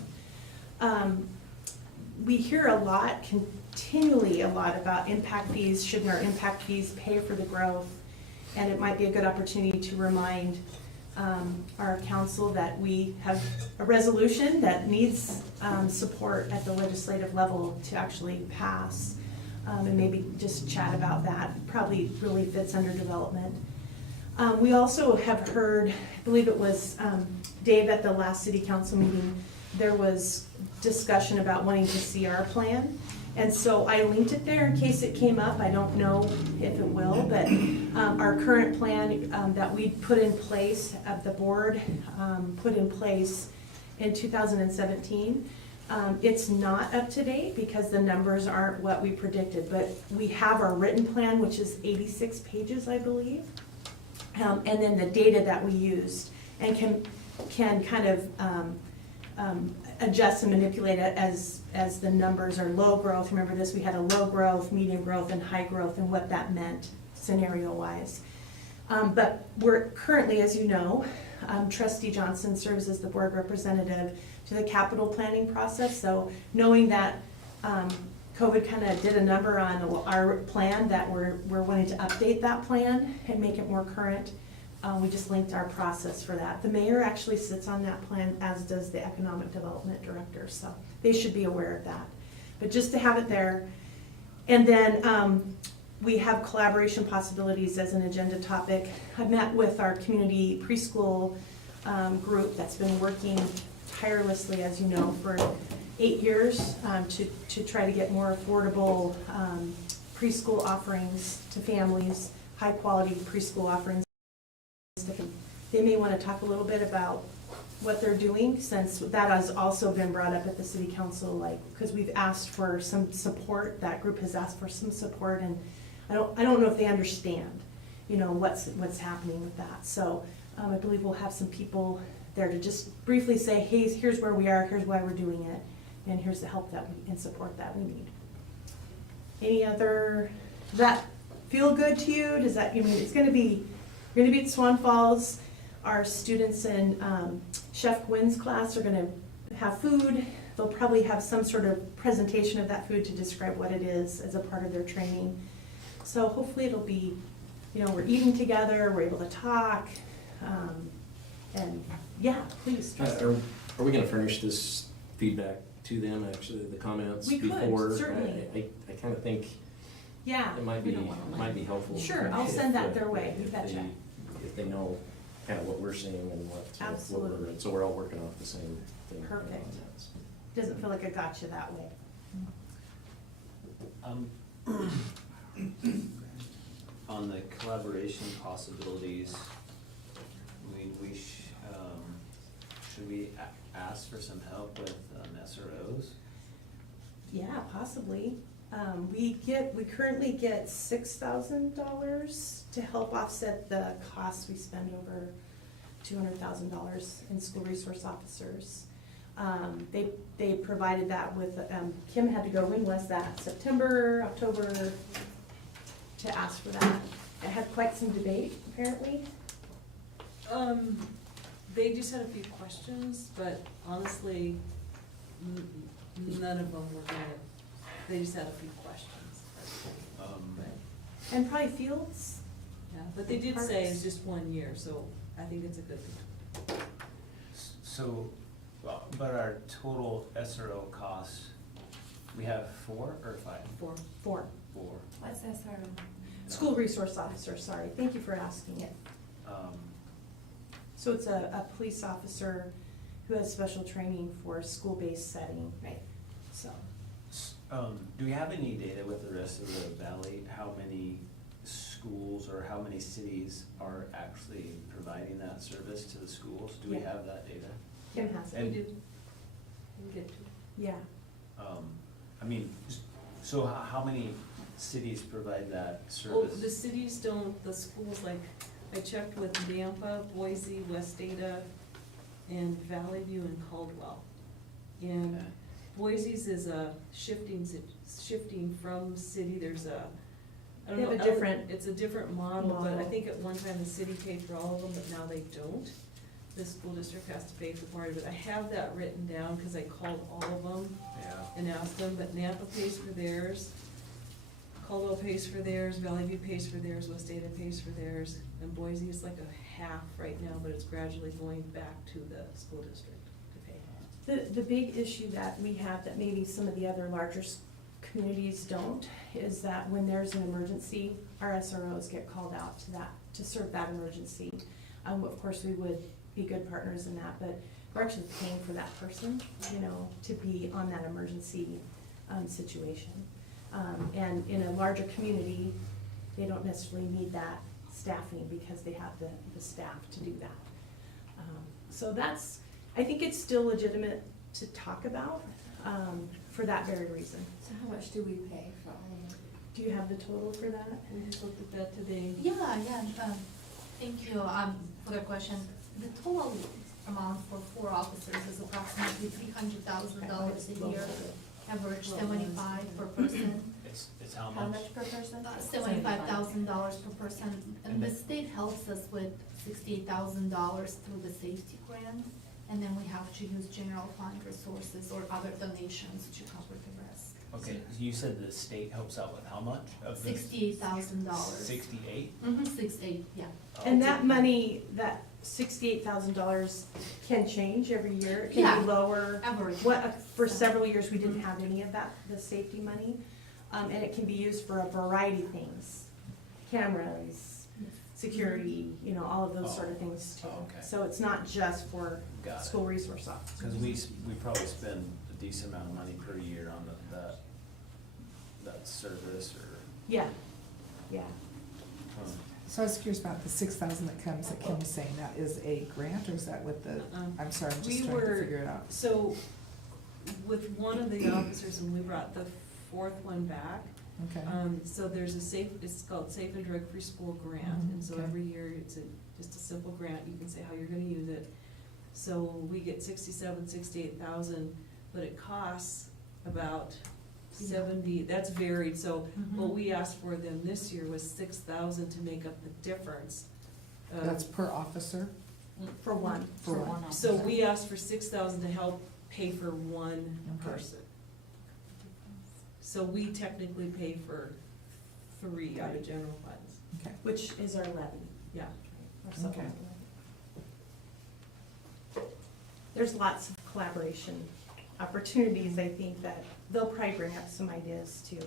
We hear a lot, continually a lot, about impact fees. Shouldn't our impact fees pay for the growth? And it might be a good opportunity to remind our council that we have a resolution that needs support at the legislative level to actually pass. And maybe just chat about that. Probably really fits under development. We also have heard, I believe it was Dave at the last city council meeting, there was discussion about wanting to see our plan. And so I linked it there in case it came up. I don't know if it will, but our current plan that we put in place, the board put in place in 2017, it's not up to date because the numbers aren't what we predicted, but we have our written plan, which is 86 pages, I believe, and then the data that we used, and can kind of adjust and manipulate it as the numbers are low growth. Remember this, we had a low growth, medium growth, and high growth, and what that meant scenario-wise. But we're currently, as you know, Trustee Johnson serves as the board representative to the capital planning process. So knowing that COVID kind of did a number on our plan, that we're wanting to update that plan and make it more current, we just linked our process for that. The mayor actually sits on that plan, as does the economic development director, so they should be aware of that. But just to have it there. And then we have collaboration possibilities as an agenda topic. I met with our community preschool group that's been working tirelessly, as you know, for 8 years to try to get more affordable preschool offerings to families, high quality preschool offerings. They may want to talk a little bit about what they're doing, since that has also been brought up at the city council, like, because we've asked for some support. That group has asked for some support, and I don't know if they understand, you know, what's happening with that. So I believe we'll have some people there to just briefly say, hey, here's where we are, here's why we're doing it, and here's the help that and support that we need. Any other, does that feel good to you? Does that, I mean, it's going to be, we're going to be at Swan Falls. Our students in Chef Gwynn's class are going to have food. They'll probably have some sort of presentation of that food to describe what it is as a part of their training. So hopefully it'll be, you know, we're eating together, we're able to talk, and yeah, please. Are we going to furnish this feedback to them, actually, the comments we before? Could, certainly. I kind of think yeah, it might be helpful. Sure, I'll send that their way. You betcha. If they know kind of what we're seeing and what absolutely. So we're all working off the same thing. Perfect. Doesn't feel like I got you that way. On the collaboration possibilities, should we ask for some help with SROs? Yeah, possibly. We currently get $6,000 to help offset the costs we spend over $200,000 in school resource officers. They provided that with, Kim had to go, when was that? September, October, to ask for that. It had quite some debate, apparently. They just had a few questions, but honestly, None of them were gonna, they just had a few questions. And probably Fields? Yeah, but they did say it's just 1 year, so I think it's a good thing. So, well, but our total SRO costs, we have 4 or 5? 4. 4. 4. What's SRO? School resource officer, sorry, thank you for asking it. So it's a police officer who has special training for a school-based setting. Right. So, Do we have any data with the rest of the valley, how many schools or how many cities are actually providing that service to the schools? Do we Yeah. have that data? Kim has And- it. We did. Yeah. I mean, so how many cities provide that Well, service? the cities don't, the schools, like, I checked with Nampa, Boise, West Ada, and Valley View and Caldwell. And Okay. Boise's is a shifting from city, there's a, I don't They know. have a different It's a different model, but I model. think at one time the city paid for all of them, but now they don't. The school district has to pay for part of it. I have that written down, cause I called all of them Yeah. and asked them, but Nampa pays for theirs, Caldwell pays for theirs, Valley View pays for theirs, West Ada pays for theirs, and Boise is like a half right now, but it's gradually going back to the school district to pay. The big issue that we have that maybe some of the other larger communities don't is that when there's an emergency, our SROs get called out to serve that emergency. Of course, we would be good partners in that, but we're actually paying for that person, to be on that emergency situation. And in a larger community, they don't necessarily need that staffing because they have the staff to do that. So I think it's still legitimate to talk about for that very reason. So how much do we pay for all of it? Do you have the total for that? We just looked at that today. Yeah, thank you, for the question. The total amount for 4 officers is approximately $300,000 a year, average 75 per person. It's how How much? much per person? $75,000 per person, and the state helps us with $68,000 through the safety grant, and then we have to use general fund resources or other donations to cover the rest. Okay, you said the state helps out with how much of this? $68,000. 68? Mm-hmm, 68, yeah. And that money, that $68,000 can change every year. It can Yeah, be lower. average. For several years, we didn't have any of that, the safety money. And it can be used for a variety of things. Cameras, security, all of those sort of things too. Oh, okay. So it's not just for Got it. school resource officers. Because we probably spend a decent amount of money per year on that service or. Yeah, yeah. So I was curious about the 6,000 that comes, that Kim was saying, that is a grant, or is that with the, I'm sorry, I'm just trying to figure it out. So, with one of the officers, and we brought the 4th one back, Okay. so there's it's called Safe and Drug Free School Grant, and so Okay. every year, it's just a simple grant, you can say how you're gonna use it. So we get 68,000, but it costs about 70, that's varied, so what we asked for them this year was 6,000 to make up the difference. That's per officer? For one. For one. So we asked for 6,000 to help pay for one Okay. person. So we technically pay for 3 out of general funds. Okay. Which is our levy. Yeah. Our supplemental levy. There's lots of collaboration opportunities, I think, that they'll probably bring up some ideas too.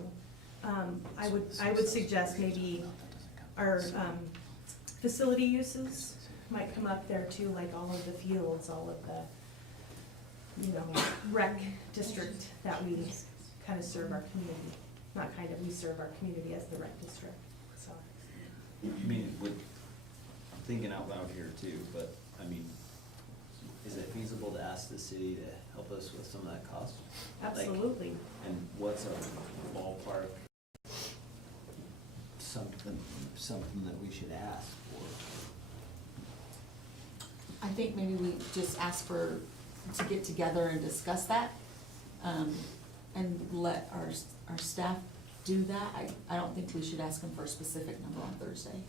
I would suggest maybe our facility uses might come up there too, like all of the fields, all of the, rec district that we kind of serve our community. Not kind of, we serve our community as the rec district, so. I mean, I'm thinking out loud here too, but, is it feasible to ask the city to help us with some of that cost? Absolutely. And what's a ballpark, something that we should ask for? I think maybe we just ask to get together and discuss that, and let our staff do that. I don't think we should ask them for a specific number on Thursday.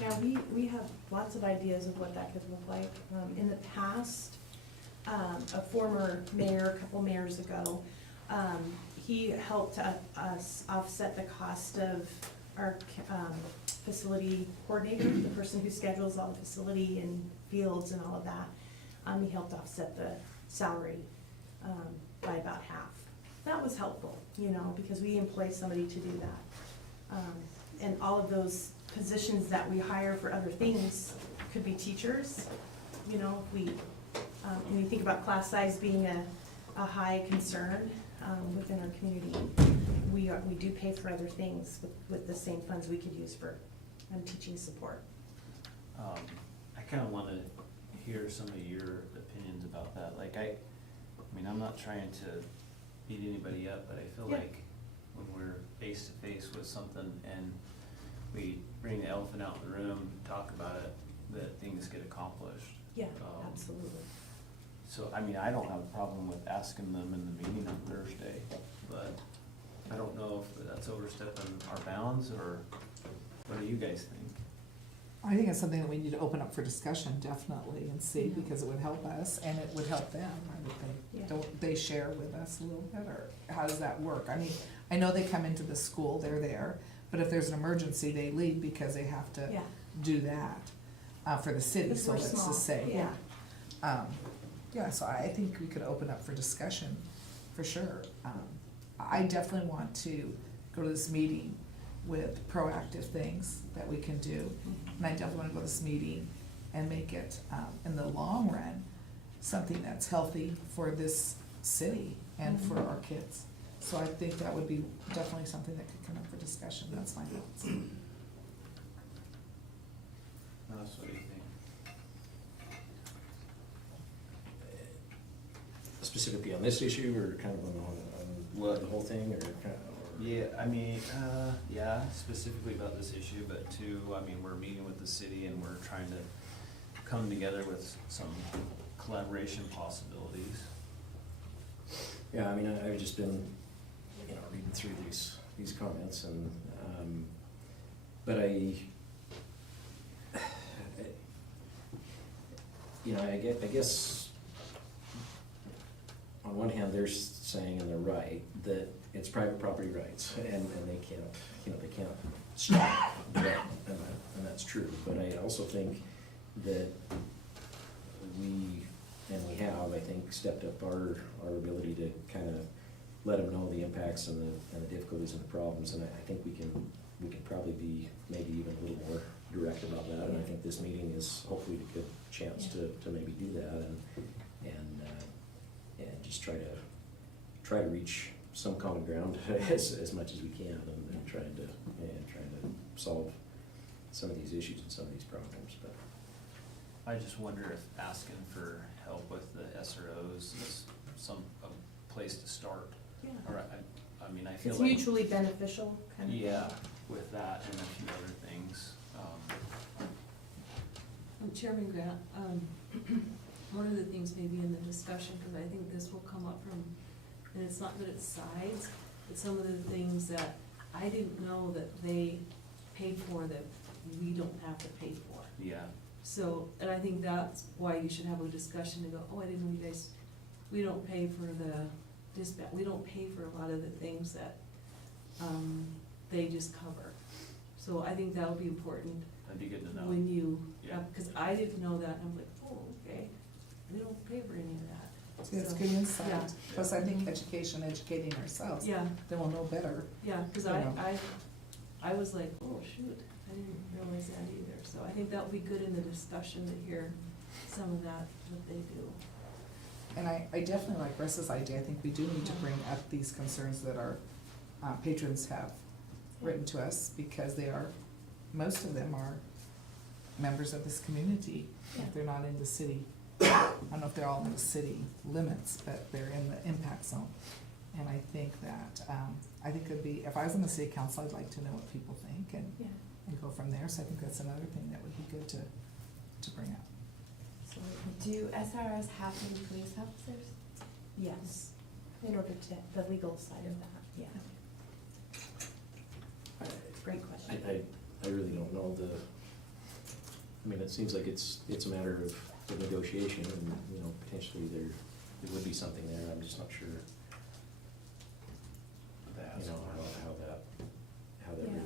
Yeah, we have lots of ideas of what that could look like. In the past, a former mayor, a couple mayors ago. He helped us offset the cost of our facility coordinator, the person who schedules all the facility and fields and all of that. He helped offset the salary by about half. That was helpful, you know, because we employ somebody to do that. And all of those positions that we hire for other things could be teachers, you know, when you think about class size being a high concern within our community, we do pay for other things with the same funds we could use for teaching support. I kind of want to hear some of your opinions about that. Like I mean, I'm not trying to beat anybody up, but I feel like when we're face to face with something and we bring the elephant out in the room, talk about it, that things get accomplished. Yeah, absolutely. So, I mean, I don't have a problem with asking them in the meeting on Thursday, but I don't know if that's overstepping our bounds, or what do you guys think? I think it's something that we need to open up for discussion, definitely, and see, because it would help us and it would help them, I would think. Yeah. Don't they share with us a little bit, or how does that work? I mean, I know they come into the school, they're there, but if there's an emergency, they leave because they have to do that for the city, Because so we're let's small. just say, Yeah. Yeah, so I think we could open up for discussion, for sure. I definitely want to go to this meeting with proactive things that we can do. And I definitely wanna go to this meeting and make it, in the long run, something that's healthy for this city and for our kids. So I think that would be definitely something that could come up for discussion, that's my thoughts. Ross, what do you think? Specifically on this issue, or kind of on the whole thing, or kind of? Yeah, I mean, yeah, specifically about this issue, but too, I mean, we're meeting with the city and we're trying to come together with some collaboration possibilities. Yeah, I mean, I've just been, you know, reading through these comments, and, but you know, I guess on one hand, they're saying, and they're right, that it's private property rights, and they can't, you know, they can't stop development, and that's true. But I also think that we have, I think, stepped up our ability to kind of let them know the impacts and the difficulties and the problems, and I think we can probably be maybe even a little more direct about that, and I think this meeting is hopefully a good chance to maybe do that, and just try to reach some common ground as much as we can, and trying to solve some of these issues and some of these problems. But I just wonder if asking for help with the SROs is a place to start. Yeah. Or I mean, I feel It's like. mutually beneficial, kind of. Yeah, with that and a few other things. Chairman Grant, one of the things maybe in the discussion, because I think this will come up from, and it's not that it's sides, but some of the things that I didn't know that they paid for that we don't have to pay for. Yeah. So, and I think that's why you should have a discussion to go, oh, I didn't know you guys, we don't pay for the dispatch, we don't pay for a lot of the things that, they just cover. So I think that'll be important. That'd be good to know. When you, Yeah. because I didn't know that, and I'm like, oh, okay, we don't pay for any of that. See, that's So, good insight. yeah. Plus, I think educating ourselves, Yeah, then we'll know better. yeah, because You know. I was like, oh, shoot, I didn't realize that either. So I think that'll be good in the discussion to hear some of that, what they do. And I definitely like Russ's idea. I think we do need to bring up these concerns that our patrons have written to us, because most of them are members of this community. If they're not in the city, I don't know if they're all in the city limits, but they're in the impact zone. And I think that, it'd be, if I was on the city council, I'd like to know what people think and go from there. So I think that's another thing that would be good to bring up. So do SROs have to be police officers? Yes, in order to, the legal side of that, yeah. Great question. I really don't know I mean, it seems like it's a matter of for negotiation, and, you know, potentially there would be something there, I'm just not sure, you know, how that Yeah. really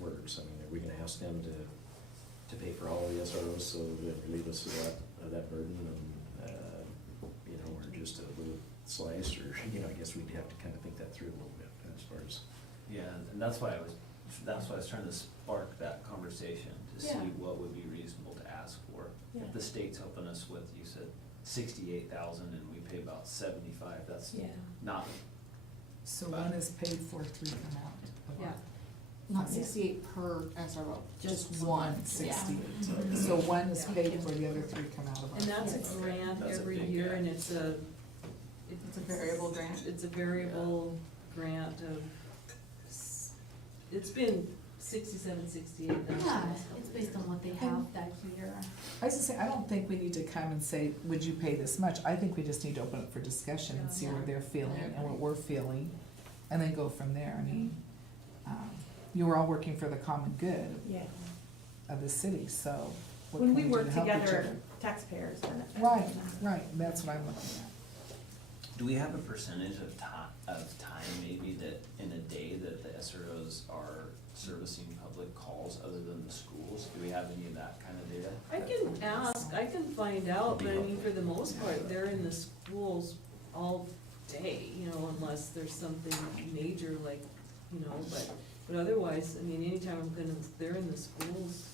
works. I mean, are we gonna ask them to pay for all the SROs so that relieve us of that burden, and, you know, or just a little slice, or, you know, I guess we'd have to kind of think that through a little bit as far as. Yeah, and that's why I was trying to spark that conversation, to see Yeah. what would be reasonable to ask for. Yeah. If the state's helping us with, you said 68,000 and we pay about 75, that's Yeah. not, So one is paid for, three come out. of our- Yeah. Not 68 per SRO, Just one, 68. So one is paid for, the other three come out of our. And that's a grant That's a every big year, gap. and it's a variable grant. It's a variable grant of, it's been 67, 68. Yeah, it's based on what they have that year. I was gonna say, I don't think we need to come and say, would you pay this much? I think we just need to open it for discussion and see what they're feeling and what we're feeling, and then go from there. I mean, you were all working for the common good Yeah. of the city, so what When can we we do work to help each together, other? taxpayers benefit. Right, that's what I'm looking do we have a percentage of time maybe that, in a day, that the SROs are servicing public calls other than the schools? Do we have any of that kind of data? I can ask, I can find out, but I mean, for the most part, they're in the schools all day, you know, unless there's something major like, you know, but otherwise, I mean, anytime I'm gonna, they're in the schools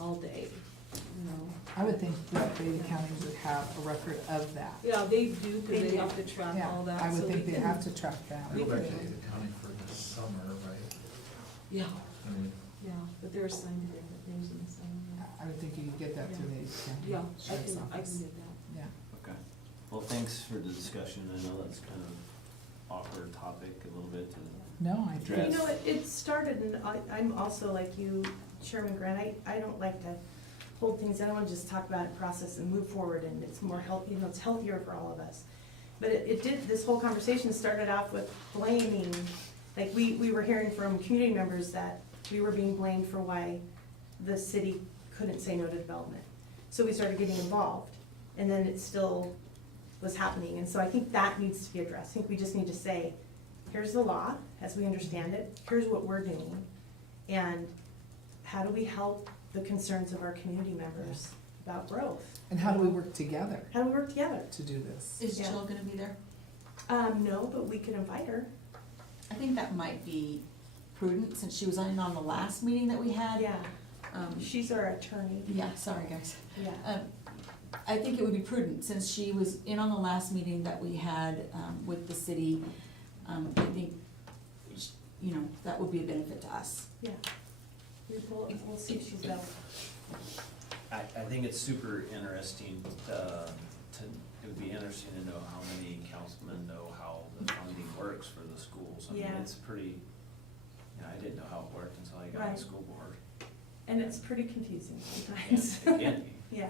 all day, you know. at. I would think that Beatty County would have a record of that. Yeah, they do, cause they have to track Yeah, all that, I so would we think they can- have to track that. we Go back to can- the county for the summer, right? Yeah, I mean, yeah, but they're assigned to different things in the summer. I would think you could get that through the county Yeah, sheriff's I office. can get that. Yeah. Okay. Well, thanks for the discussion. I know that's kind of awkward topic a little bit to No, I address. You know, it started, and I'm also like you, Chairman Grant, I don't like to hold things, I don't wanna just talk about it, process and move forward, and it's more healthy, you know, it's healthier for all of us. But it did, this whole conversation started off with blaming, like, we were hearing from community members that we were being blamed for why the city couldn't say no to development. So we started getting involved, and then it still was happening, and so I think that needs to be addressed. I think we just need to say, here's the law, as we understand it, here's what we're doing, and how do we help the concerns of our community members about growth? And how do we work together How do we work together? to do this? Is Yeah. Jill gonna be there? No, but we could invite her. I think that might be prudent, since she was on the last meeting that we had. Yeah, Um, she's our attorney. yeah, sorry, guys. Yeah. I think it would be prudent, since she was in on the last meeting that we had, with the city. I think, you know, that would be a benefit to us. Yeah. We'll see if she's available. I think it's super interesting it would be interesting to know how many councilmen know how the funding works for the schools. I mean, Yeah. it's pretty, I didn't know how it worked until I got on Right. the school board. And it's pretty confusing Yeah, sometimes. it can be. Yeah.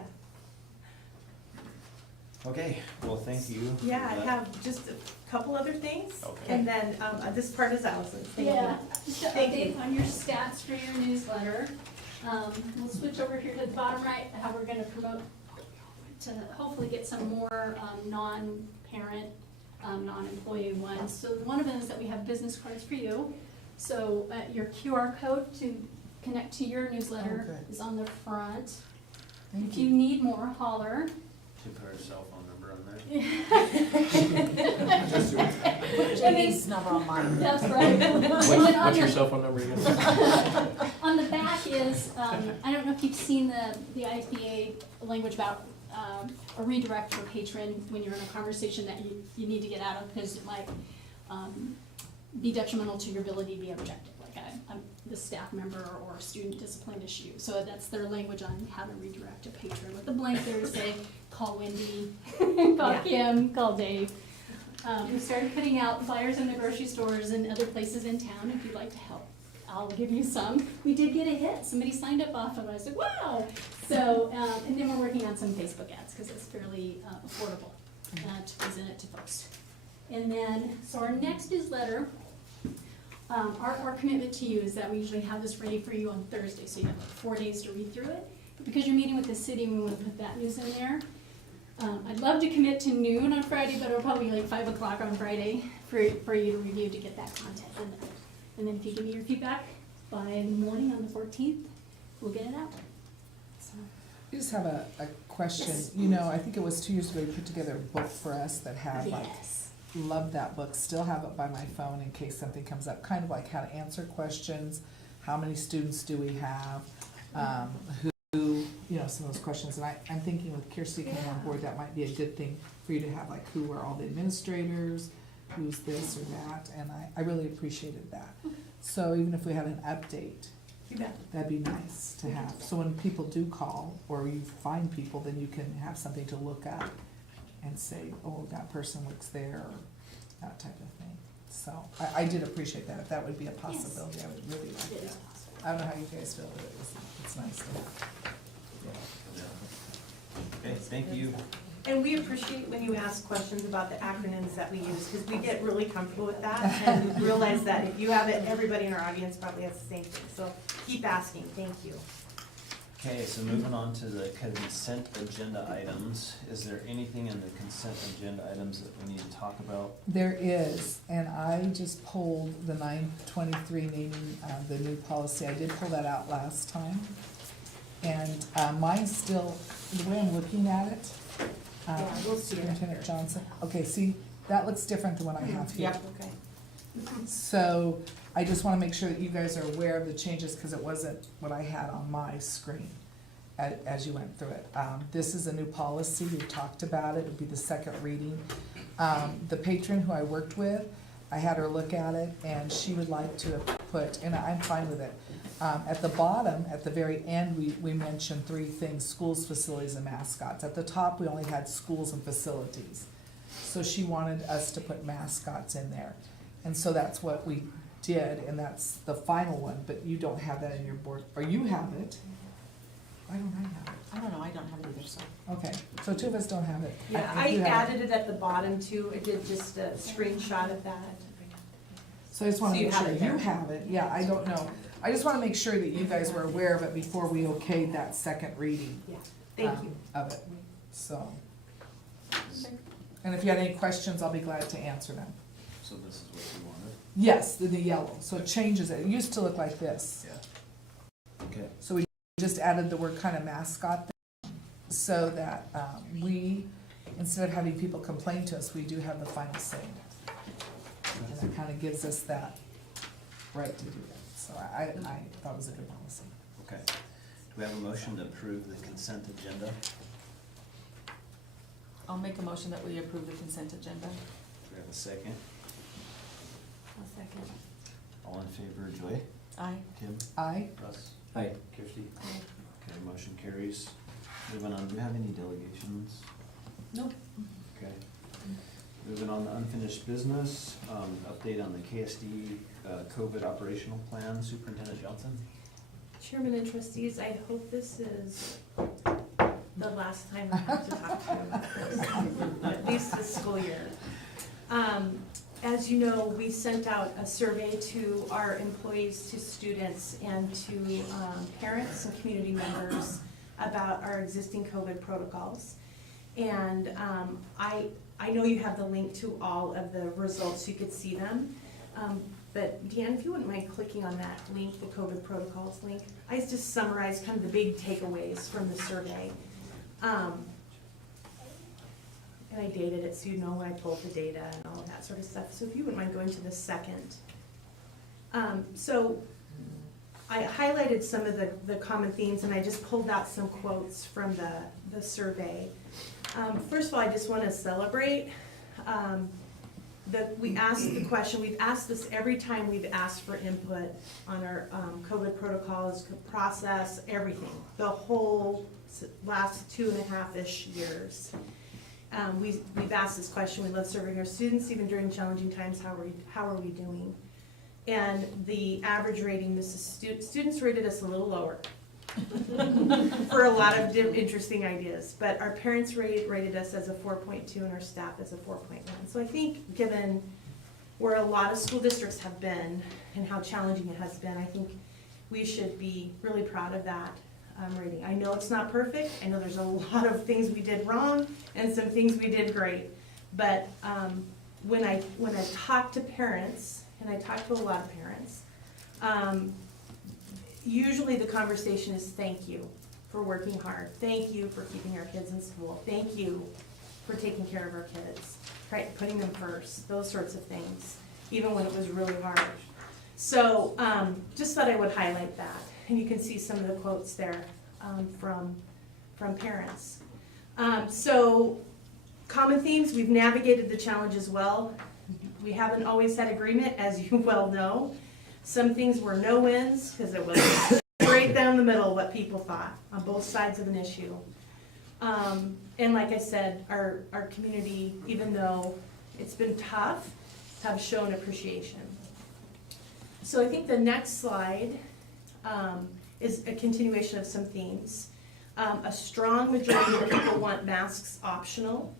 Okay, well, thank you. for Yeah, I that. have just a couple other things. Okay. And then, this part is Allison's. Thank you. Yeah, just an Thank update you. on your stats for your newsletter. We'll switch over here to the bottom right, how we're gonna promote, to hopefully get some more non-parent, non-employee ones. So one of them is that we have business cards for you. So your QR code to connect to your newsletter Oh, good. is on the front. Thank If you need more, holler. To put our cell phone number on there. Just do it. Put Jamie's number on mine. That's right. And then on What's your the- cell phone number again? On the back is, I don't know if you've seen the ISBA language about a redirect for patron when you're in a conversation that you need to get out of because it might be detrimental to your ability to be objective, like the staff member or student discipline issue. So that's their language on how to redirect a patron with a blank there to say, call Wendy, call Kim, call Dave. We started putting out flyers in the grocery stores and other places in town if you'd like to help. I'll give you some. We did get a hit. Somebody signed up off of it. I said, wow. So, and then we're working on some Facebook ads because it's fairly affordable to present it to folks. And then, so our next newsletter, our commitment to you is that we usually have this ready for you on Thursday. So you have 4 days to read through it. because you're meeting with the city, we wanna put that news in there. I'd love to commit to noon on Friday, but it'll probably be like 5 o'clock on Friday for you to review to get that content in there. And then if you give me your feedback by the morning on the 14th, we'll get it out. So, I just have a question. Yes. You know, I think it was 2 years ago, you put together a book for us that had like, yes. loved that book, still have it by my phone in case something comes up, kind of like how to answer questions, how many students do we have, who, you know, some of those questions. And I'm thinking with Kirsty coming on board, that might be a good thing for you to have, like, who are all the administrators, who's this or that, and I really appreciated that. So even if we had an update, that'd be nice to have. So when people do call, or you find people, then you can have something to look up and say, oh, that person works there, or that type of thing. So I did appreciate that. If that would be a possibility, I would really like It is that. possible. I don't know how you guys feel, but it's nice to have. Okay, thank you. And we appreciate when you ask questions about the acronyms that we use, because we get really comfortable with that and realize that if you have it, everybody in our audience probably has the same thing. So keep asking, thank you. Okay, so moving on to the consent agenda items. Is there anything in the consent agenda items that we need to talk about? There is, and I just pulled the 923 naming the new policy. I did pull that out last time. And mine's still, the way I'm looking at it, we'll see it. Superintendent Johnson, okay, see, that looks different than what I have here. Yep, okay. So I just wanna make sure that you guys are aware of the changes, cause it wasn't what I had on my screen as you went through it. This is a new policy, we talked about it, it'll be the second reading. The patron who I worked with, I had her look at it, and she would like to put, and I'm fine with it. At the bottom, at the very end, we mentioned 3 things: schools, facilities, and mascots. At the top, we only had schools and facilities. So she wanted us to put mascots in there. And so that's what we did, and that's the final one, but you don't have that in your board, or you have it. Why don't I have it? I don't know, I don't have it either, so. Okay, so 2 of us don't have it. Yeah, If I you have it- added it at the bottom too. I did just a screenshot of that. So I just wanna So you make have sure it there. you have it, yeah, I don't know. I just wanna make sure that you guys were aware of it before we okayed that second reading. Yeah, thank you. Of it, so. And if you had any questions, I'll be glad to answer them. So this is what you wanted? Yes, the yellow, so it changes it. It used to look like this. Yeah. Okay. So we just added the word kind of mascot there, so that we, instead of having people complain to us, we do have the final say. And that kind of gives us that right to do that. So I thought it was a good policy. Okay. Do we have a motion to approve the consent agenda? I'll make a motion that we approve the consent agenda. Do we have a second? I'll second. All in favor, Joy? Aye. Kim? Aye. Russ? Aye. Kirsty? Okay, motion carries. Moving on, do we have any delegations? Nope. Okay. Moving on to unfinished business, update on the KSD COVID operational plan, Superintendent Johnson? Chairman and trustees, I hope this is the last time I have to talk to you about this, at least this school year. As you know, we sent out a survey to our employees, to students, and to parents and community members about our existing COVID protocols. And I know you have the link to all of the results, you could see them. But Dan, if you wouldn't mind clicking on that link, the COVID protocols link, I just summarized kind of the big takeaways from the survey. And I dated it so you know when I pulled the data and all of that sort of stuff. So if you wouldn't mind going to the second. So I highlighted some of the common themes, and I just pulled out some quotes from the survey. First of all, I just want to celebrate that we asked the question, we've asked this every time we've asked for input on our COVID protocols, process, everything, the whole last 2.5-ish years. We've asked this question. We love serving our students, even during challenging times. How are we doing? And the average rating, this is students rated us a little lower for a lot of interesting ideas. But our parents rated us as a 4.2 and our staff as a 4.1. So I think given where a lot of school districts have been and how challenging it has been, I think we should be really proud of that. rating. I know it's not perfect, I know there's a lot of things we did wrong and some things we did great. But when I talk to parents, and I talk to a lot of parents, usually the conversation is thank you for working hard. Thank you for keeping our kids in school. Thank you for taking care of our kids, right? Putting them first, those sorts of things, even when it was really hard. So just thought I would highlight that. And you can see some of the quotes there from parents. So common themes, we've navigated the challenges well. We haven't always had agreement, as you well know. Some things were no wins because it was straight down the middle what people thought on both sides of an issue. And like I said, our community, even though it's been tough, have shown appreciation. So I think the next slide is a continuation of some themes. A strong majority of people want masks optional.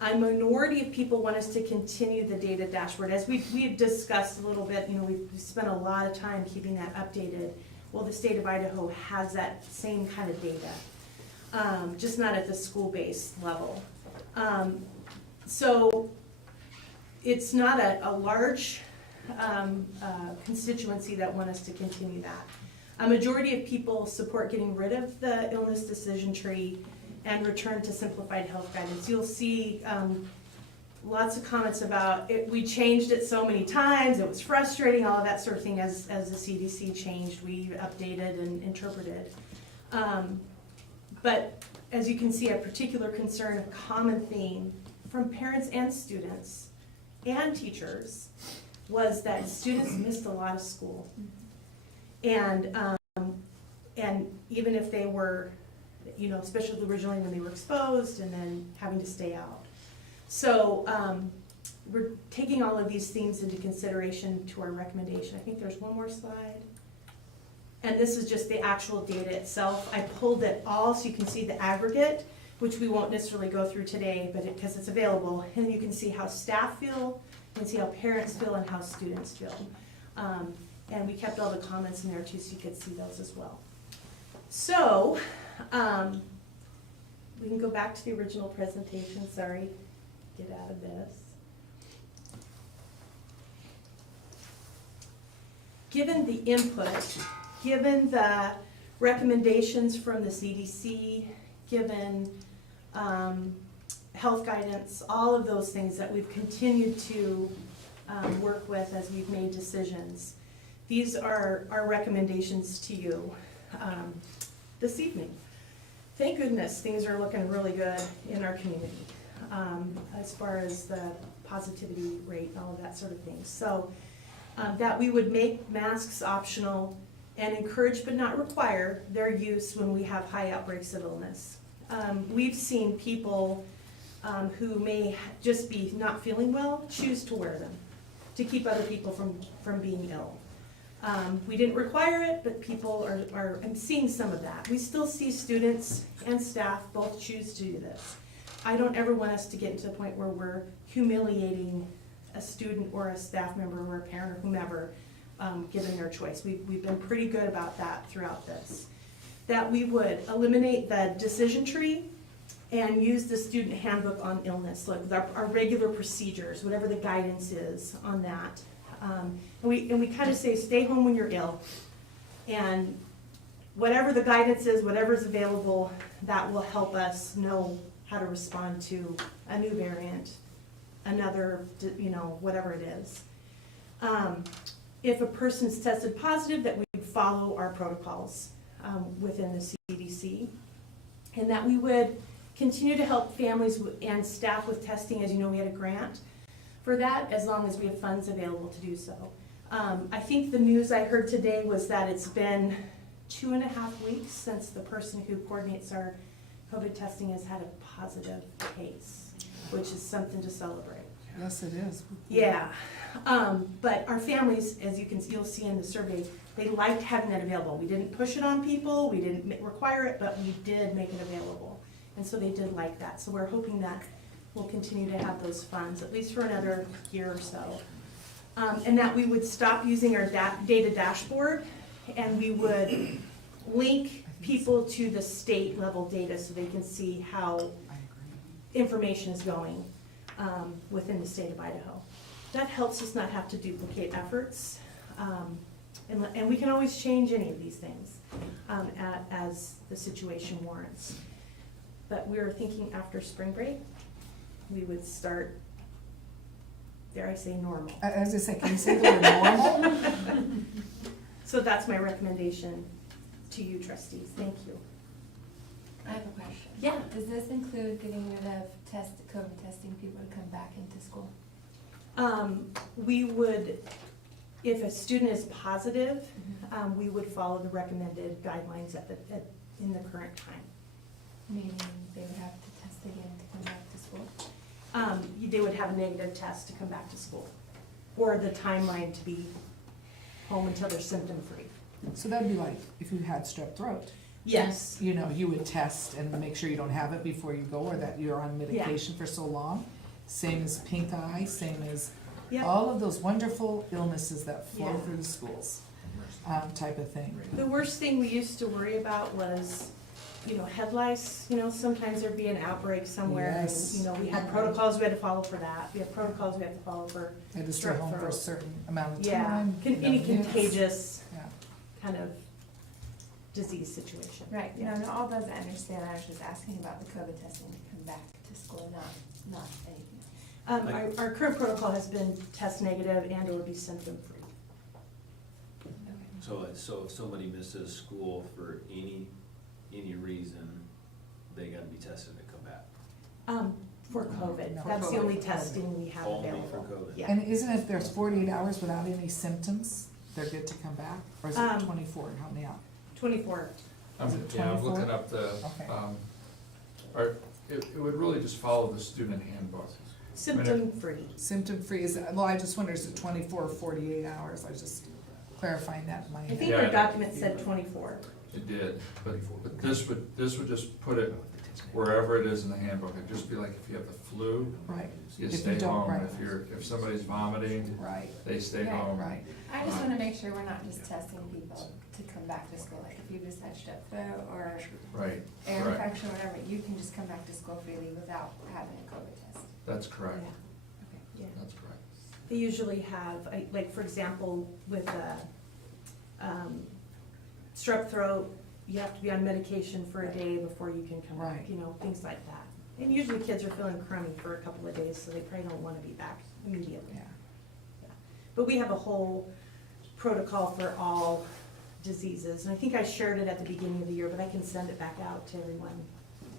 A minority of people want us to continue the data dashboard. As we've discussed a little bit, you know, we've spent a lot of time keeping that updated. Well, the state of Idaho has that same kind of data, just not at the school-based level. So it's not a large constituency that want us to continue that. A majority of people support getting rid of the illness decision tree and return to simplified health guidance. You'll see lots of comments about it. We changed it so many times, it was frustrating, all of that sort of thing. As the CDC changed, we updated and interpreted. But as you can see, a particular concern, a common theme from parents and students and teachers was that students missed a lot of school. And even if they were, you know, especially originally when they were exposed and then having to stay out. So we're taking all of these themes into consideration to our recommendation. I think there's one more slide. And this is just the actual data itself. I pulled it all so you can see the aggregate, which we won't necessarily go through today, but because it's available. And you can see how staff feel, you can see how parents feel, and how students feel. And we kept all the comments in there too, so you could see those as well. So we can go back to the original presentation. Sorry, get out of this. Given the input, given the recommendations from the CDC, given health guidance, all of those things that we've continued to work with as we've made decisions, these are our recommendations to you this evening. Thank goodness things are looking really good in our community as far as the positivity rate and all of that sort of thing. So that we would make masks optional and encourage but not require their use when we have high outbreaks of illness. We've seen people who may just be not feeling well choose to wear them to keep other people from being ill. We didn't require it, but people are I'm seeing some of that. We still see students and staff both choose to do this. I don't ever want us to get to the point where we're humiliating a student or a staff member or a parent or whomever, given their choice. We've been pretty good about that throughout this. That we would eliminate the decision tree and use the student handbook on illness, like our regular procedures, whatever the guidance is on that. And we kind of say, stay home when you're ill. And whatever the guidance is, whatever's available, that will help us know how to respond to a new variant, another, you know, whatever it is. If a person's tested positive, that we follow our protocols within the CDC, and that we would continue to help families and staff with testing. As you know, we had a grant for that, as long as we have funds available to do so. I think the news I heard today was that it's been 2.5 weeks since the person who coordinates our COVID testing has had a positive case, which is something to celebrate. Yes, it is. Yeah, but our families, as you'll see in the survey, they liked having that available. We didn't push it on people, we didn't require it, but we did make it available. And so they did like that. So we're hoping that we'll continue to have those funds, at least for another year or so. And that we would stop using our data dashboard, and we would link people to the state level data so they can see how information is going within the state of Idaho. That helps us not have to duplicate efforts. And we can always change any of these things as the situation warrants. But we were thinking after spring break, we would start, dare I say, normal. I was gonna say, can you say the word normal? So that's my recommendation to you trustees. Thank you. I have a question. Yeah. Does this include getting rid of COVID testing people to come back into school? We would, if a student is positive, we would follow the recommended guidelines in the current time. Meaning they would have to test again to come back to school? They would have a negative test to come back to school, or the timeline to be home until they're symptom-free. So that'd be like if you had strep throat. Yes. You know, you would test and make sure you don't have it before you go, or that you're on medication for so long. Same as pink eye, same as Yep. all of those wonderful illnesses that flow Yeah. through the schools, type of thing. The worst thing we used to worry about was, head lice. Sometimes there'd be an outbreak somewhere. Yes. And, we had protocols we had to follow for that. We had protocols we had to follow for Had to stay strep home for a throat. certain amount of Yeah, time. any yes. contagious Yeah. kind of disease situation. Right, Yeah. no, all those I understand, I was just asking about the COVID testing to come back to school, not anything else. Our current protocol has been test negative and it would be symptom-free. Okay. So if somebody misses school for any reason, they gotta be tested to come back? For COVID, No. that's For the only COVID. testing we have Only available. for COVID? Yeah. And isn't it, if there's 48 hours without any symptoms, they're good to come back? Or is it 24? Help me out. 24. Is it Yeah, I'm 24? looking up the, Okay. it would really just follow the student handbook. Symptom-free. Symptom-free, I just wonder, is it 24 or 48 hours? I was just clarifying that in my I head. think Yeah. our document said 24. It did, but this would just put it wherever it is in the handbook. It'd just be like if you have the flu, Right. you If you stay don't, home. right. If somebody's vomiting, Right, they stay Yeah, home. right. I just wanna make sure we're not just testing people to come back to school, like if you just had strep throat or Right, air correct. infection, whatever, you can just come back to school freely without having a COVID test. That's correct. Yeah. That's correct. They usually have, like, for example, with strep throat, you have to be on medication for a day before you can come back, Right. things like that. And usually kids are feeling crummy for a couple of days, so they probably don't want to be back immediately. Yeah. But we have a whole protocol for all diseases, and I think I shared it at the beginning of the year, but I can send it back out to everyone.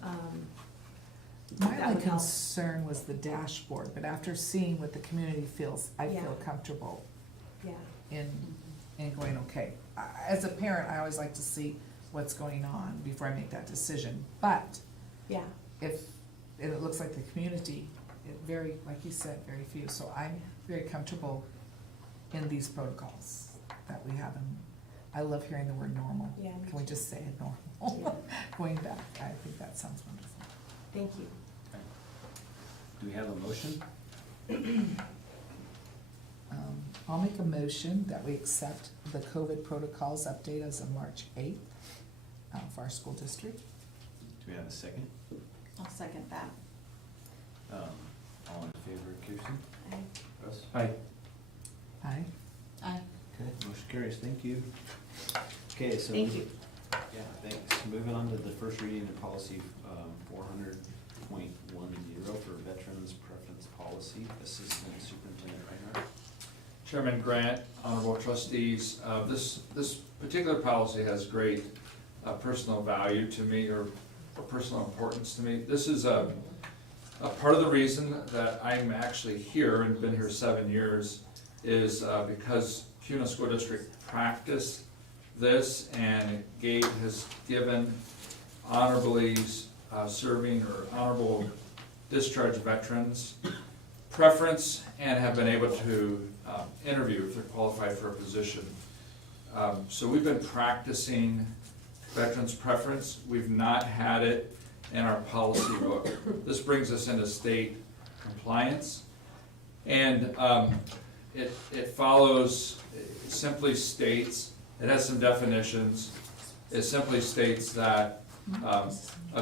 My That only would help. concern was the dashboard, but after seeing what the community feels, I Yeah. feel comfortable Yeah. in going, okay. As a parent, I always like to see what's going on before I make that decision. But Yeah. and it looks like the community, like you said, very few. So I'm very comfortable in these protocols that we have. And I love hearing the word normal. Yeah, me Can we too. just say it normal? Going back, I think that sounds wonderful. Thank you. Do we have a motion? I'll make a motion that we accept the COVID protocols update as of March 8th for our school district. Do we have a second? I'll second that. All in favor, Kirsten? Russ? Hi. Aye. Aye. Okay, motion carries, thank you. Okay, so. Thank you. Yeah, thanks. Moving on to the first reading of policy 400.10 for Veterans Preference Policy, Assistant Superintendent Reinhardt. Chairman Grant, honorable trustees, this particular policy has great personal value to me, or personal importance to me. This is a part of the reason that I'm actually here and been here 7 years is because CUNA School District practiced this, and Gabe has given honorably serving or honorable discharge veterans preference and have been able to interview if they're qualified for a position. So we've been practicing veterans preference. We've not had it in our policy book. This brings us into state compliance. And it follows, it simply states, it has some definitions. It simply states that a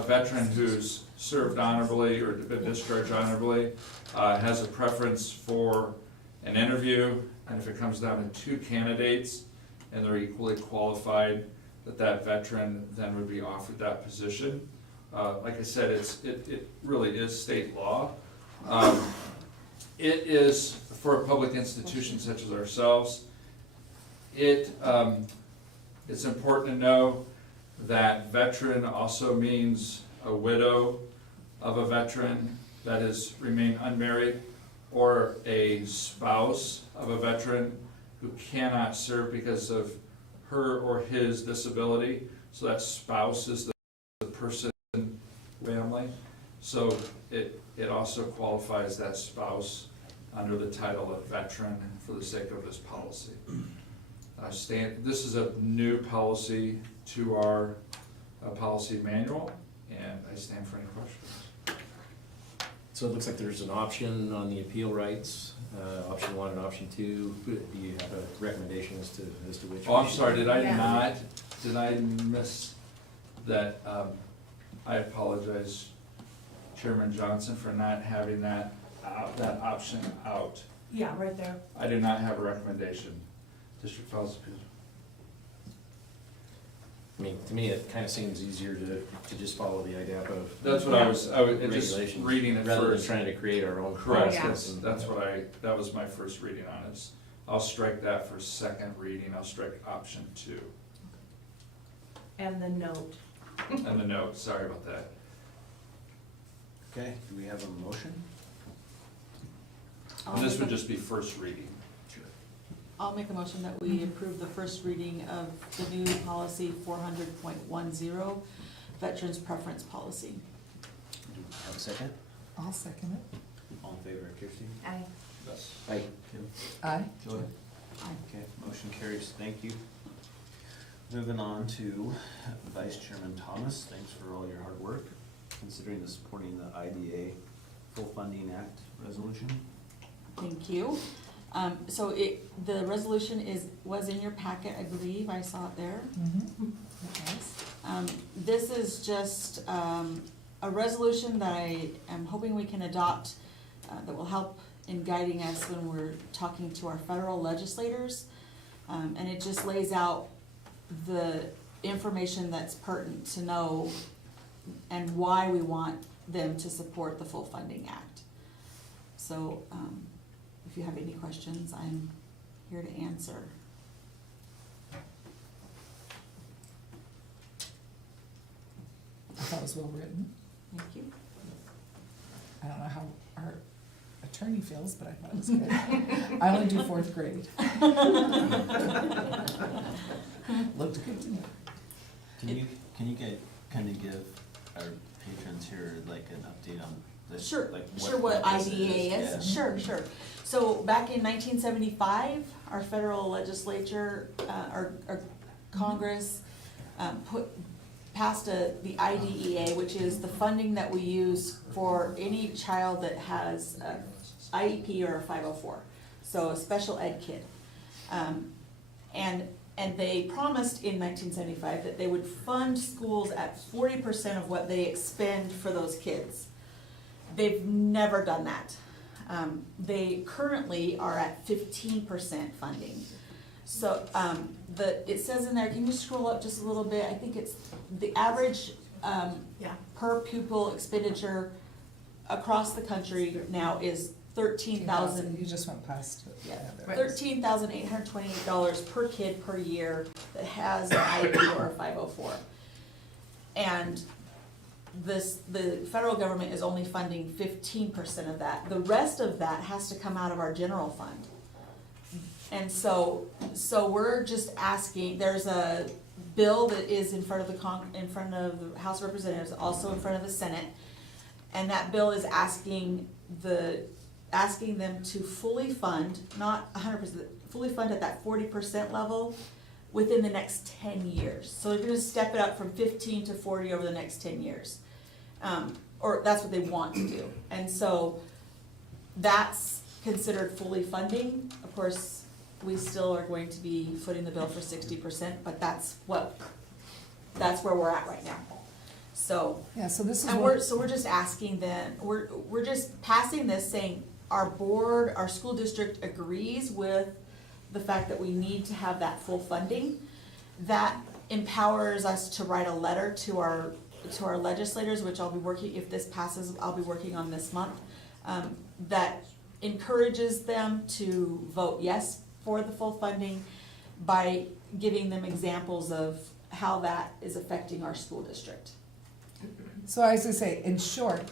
veteran who's served honorably or been discharged honorably has a preference for an interview, and if it comes down to 2 candidates and they're equally qualified, that veteran then would be offered that position. Like I said, it really is state law. It is, for a public institution such as ourselves, it's important to know that veteran also means a widow of a veteran that has remained unmarried, or a spouse of a veteran who cannot serve because of her or his disability. So that spouse is the person, family. So it also qualifies that spouse under the title of veteran for the sake of this policy. This is a new policy to our policy manual, and I stand for any questions. So it looks like there's an option on the appeal rights, option 1 and option 2. Do you have a recommendation as to which? Oh, I'm sorry, did I miss that? I apologize, Chairman Johnson, for not having that option out. Yeah, right there. I do not have a recommendation. District Files Appeals. I mean, to me, it kind of seems easier to just follow the IDAP of. That's what I was just regulations, reading it rather than first. trying to create our own Correct, process. that's that was my first reading on it. I'll strike that for second reading, I'll strike option 2. And the note. And the note, sorry about that. Okay, do we have a motion? And this would just be first reading. I'll make a motion that we approve the first reading of the new policy 400.10, Veterans Preference Policy. Do we have a second? I'll second it. All in favor, Kirsty? Aye. Yes. Aye. Kim? Aye. Joy? Aye. Okay, motion carries, thank you. Moving on to Vice Chairman Thomas, thanks for all your hard work, considering the supporting the IDA Full Funding Act resolution. Thank you. So the resolution was in your packet, I believe, I saw it there. This is just a resolution that I am hoping we can adopt that will help in guiding us when we're talking to our federal legislators. And it just lays out the information that's pertinent to know and why we want them to support the Full Funding Act. So if you have any questions, I'm here to answer. I thought it was well written. Thank you. I don't know how our attorney feels, but I thought it was good. I only do 4th grade. Looked good to me. Can you kind of give our patrons here like an update on this? Sure, like what this IDA is. Yeah. Sure. So back in 1975, our federal legislature, our Congress, passed the IDEA, which is the funding that we use for any child that has a IEP or a 504, so a special ed kid. And they promised in 1975 that they would fund schools at 40% of what they expend for those kids. They've never done that. They currently are at 15% funding. So it says in there, can you scroll up just a little bit? I think it's the average per pupil expenditure across the country now is $13,000. You just went past it. Yeah, $13,828 per kid per year that has an IEP or a 504. And the federal government is only funding 15% of that. The rest of that has to come out of our general fund. And so we're just asking, there's a bill that is in front of the House of Representatives, also in front of the Senate, and that bill is asking them to fully fund, not 100%, fully fund at that 40% level within the next 10 years. So they're gonna step it up from 15 to 40 over the next 10 years. Or that's what they want to do. And so that's considered fully funding. Of course, we still are going to be footing the bill for 60%, but that's what that's where we're at right now. So, Yeah, so this is and what. we're just asking then, we're just passing this saying our board, our school district agrees with the fact that we need to have that full funding. That empowers us to write a letter to our legislators, which I'll be working, if this passes, I'll be working on this month, that encourages them to vote yes for the full funding by giving them examples of how that is affecting our school district. So as I say, in short,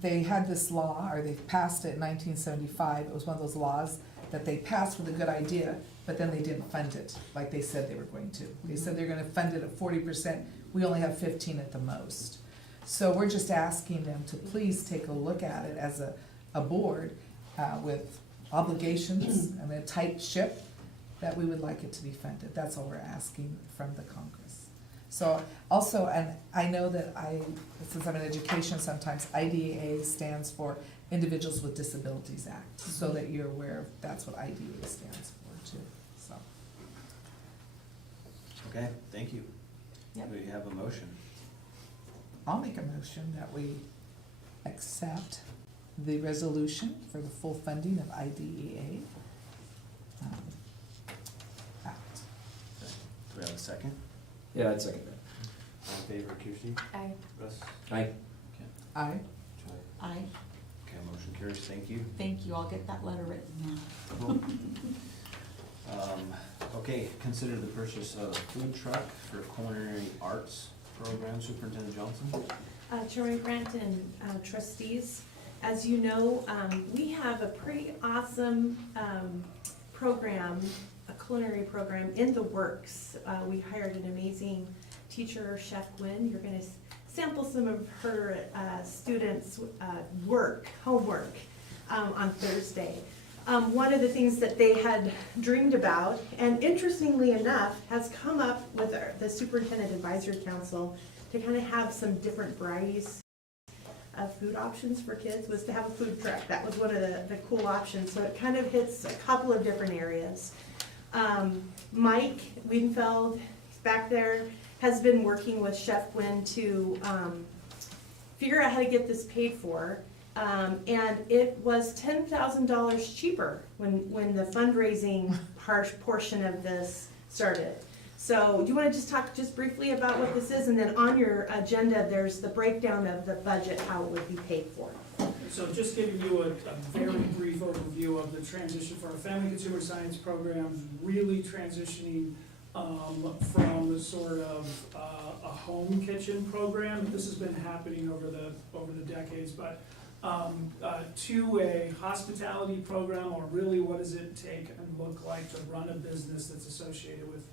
they had this law, or they passed it in 1975. It was one of those laws that they passed with a good idea, but then they didn't fund it like they said they were going to. They said they're gonna fund it at 40%. We only have 15 at the most. So we're just asking them to please take a look at it as a board with obligations and a tight ship, that we would like it to be funded. That's all we're asking from the Congress. So also, and I know that since I'm in education, sometimes IDEA stands for Individuals with Disabilities Act, so that you're aware of that's what IDEA stands for too, so. Okay, thank you. Yep. We have a motion. I'll make a motion that we accept the resolution for the full funding of IDEA Act. Do we have a second? Yeah, I'd second that. All in favor, Kirsty? Aye. Russ? Aye. Aye. Joy? Aye. Okay, motion carries, thank you. Thank you, I'll get that letter written now. Cool. Okay, consider the purchase of a food truck for culinary arts program. Superintendent Johnson? Chairman Grant and trustees, as you know, we have a pretty awesome program, a culinary program in the works. We hired an amazing teacher, Chef Gwynn. You're gonna sample some of her students' homework on Thursday. One of the things that they had dreamed about, and interestingly enough, has come up with the Superintendent Advisory Council to kind of have some different varieties of food options for kids, was to have a food truck. That was one of the cool options, so it kind of hits a couple of different areas. Mike Wiedenfeld, he's back there, has been working with Chef Gwynn to figure out how to get this paid for. And it was $10,000 cheaper when the fundraising portion of this started. So do you want to just talk just briefly about what this is? And then on your agenda, there's the breakdown of the budget, how it would be paid for. So just giving you a very brief overview of the transition for our family consumer science programs, really transitioning from the sort of a home kitchen program. This has been happening over the decades, but to a hospitality program, or really what does it take and look like to run a business that's associated with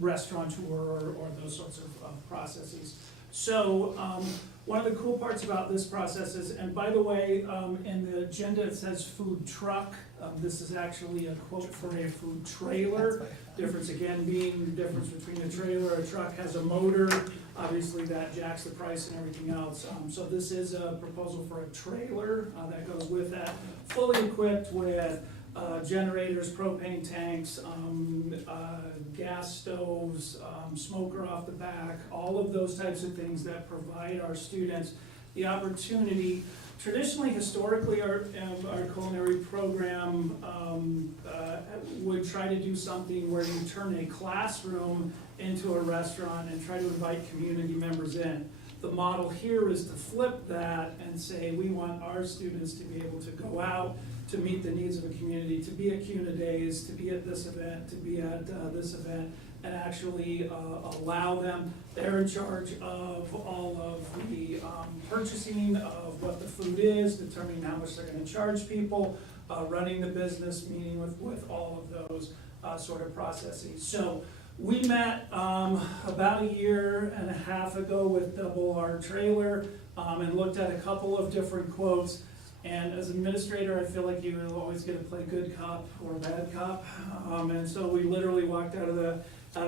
restaurateur or those sorts of processes. So one of the cool parts about this process is, and by the way, in the agenda it says food truck. This is actually a quote for a food trailer. Difference again being the difference between a trailer, a truck has a motor. Obviously that jacks the price and everything else. So this is a proposal for a trailer that goes with that, fully equipped with generators, propane tanks, gas stoves, smoker off the back, all of those types of things that provide our students the opportunity. Traditionally, historically, our culinary program would try to do something where you turn a classroom into a restaurant and try to invite community members in. The model here is to flip that and say we want our students to be able to go out, to meet the needs of a community, to be at CUNA Days, to be at this event, to be at this event, and actually allow them. They're in charge of all of the purchasing of what the food is, determining how much they're going to charge people, running the business, meeting with all of those sort of processes. So we met about a year and a half ago with Double Our Trailer and looked at a couple of different quotes. And as an administrator, I feel like you always get to play good cop or bad cop. And so we literally walked out of the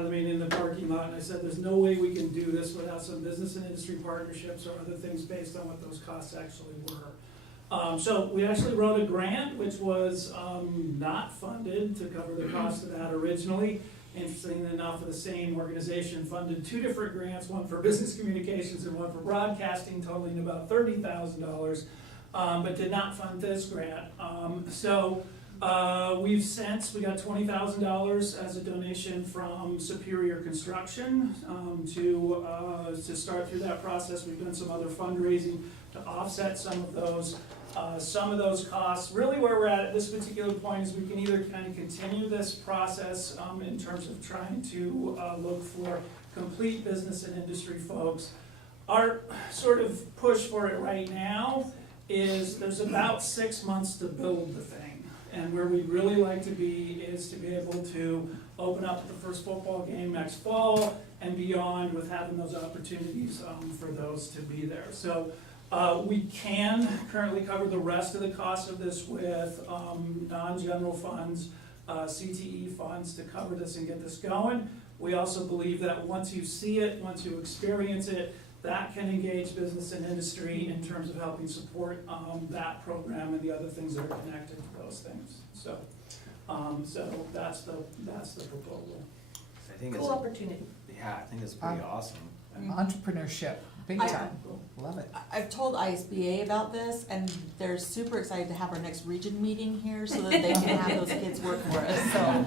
meeting in the parking lot, and I said, there's no way we can do this without some business and industry partnerships or other things based on what those costs actually were. So we actually wrote a grant, which was not funded to cover the cost of that originally. interestingly enough, the same organization funded 2 different grants, one for business communications and one for broadcasting, totaling about $30,000, but did not fund this grant. We got $20,000 as a donation from Superior Construction to start through that process. We've done some other fundraising to offset some of those costs. Really where we're at this particular point is we can either kind of continue this process in terms of trying to look for complete business and industry folks. Our sort of push for it right now is there's about 6 months to build the thing. And where we'd really like to be is to be able to open up the first football game next fall and beyond with having those opportunities for those to be there. So we can currently cover the rest of the cost of this with non-general funds, CTE funds to cover this and get this going. We also believe that once you see it, once you experience it, that can engage business and industry in terms of helping support that program and the other things that are connected to those things. So that's the proposal. I think Cool opportunity. Yeah, I think it's pretty awesome. Entrepreneurship, big time, love it. I've told ISBA about this, and they're super excited to have our next region meeting here so that they can have those kids work for us, so.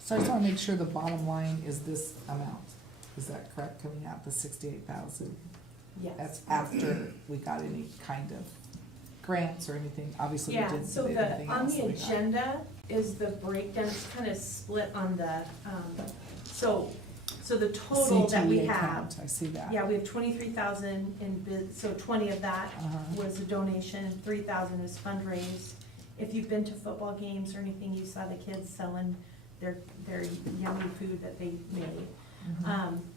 So I just wanna make sure the bottom line is this amount. Is that correct, coming out the 68,000? Yes. That's after we got any kind of grants or anything, obviously we didn't so do anything on else the that we got. agenda is the breakdown, it's kind of split on the, so the total that we CTA have. account, I see that. Yeah, we have 23,000 so 20 of that Uh-huh. was a donation, 3,000 is fundraised. If you've been to football games or anything, you saw the kids selling their yummy food that they made.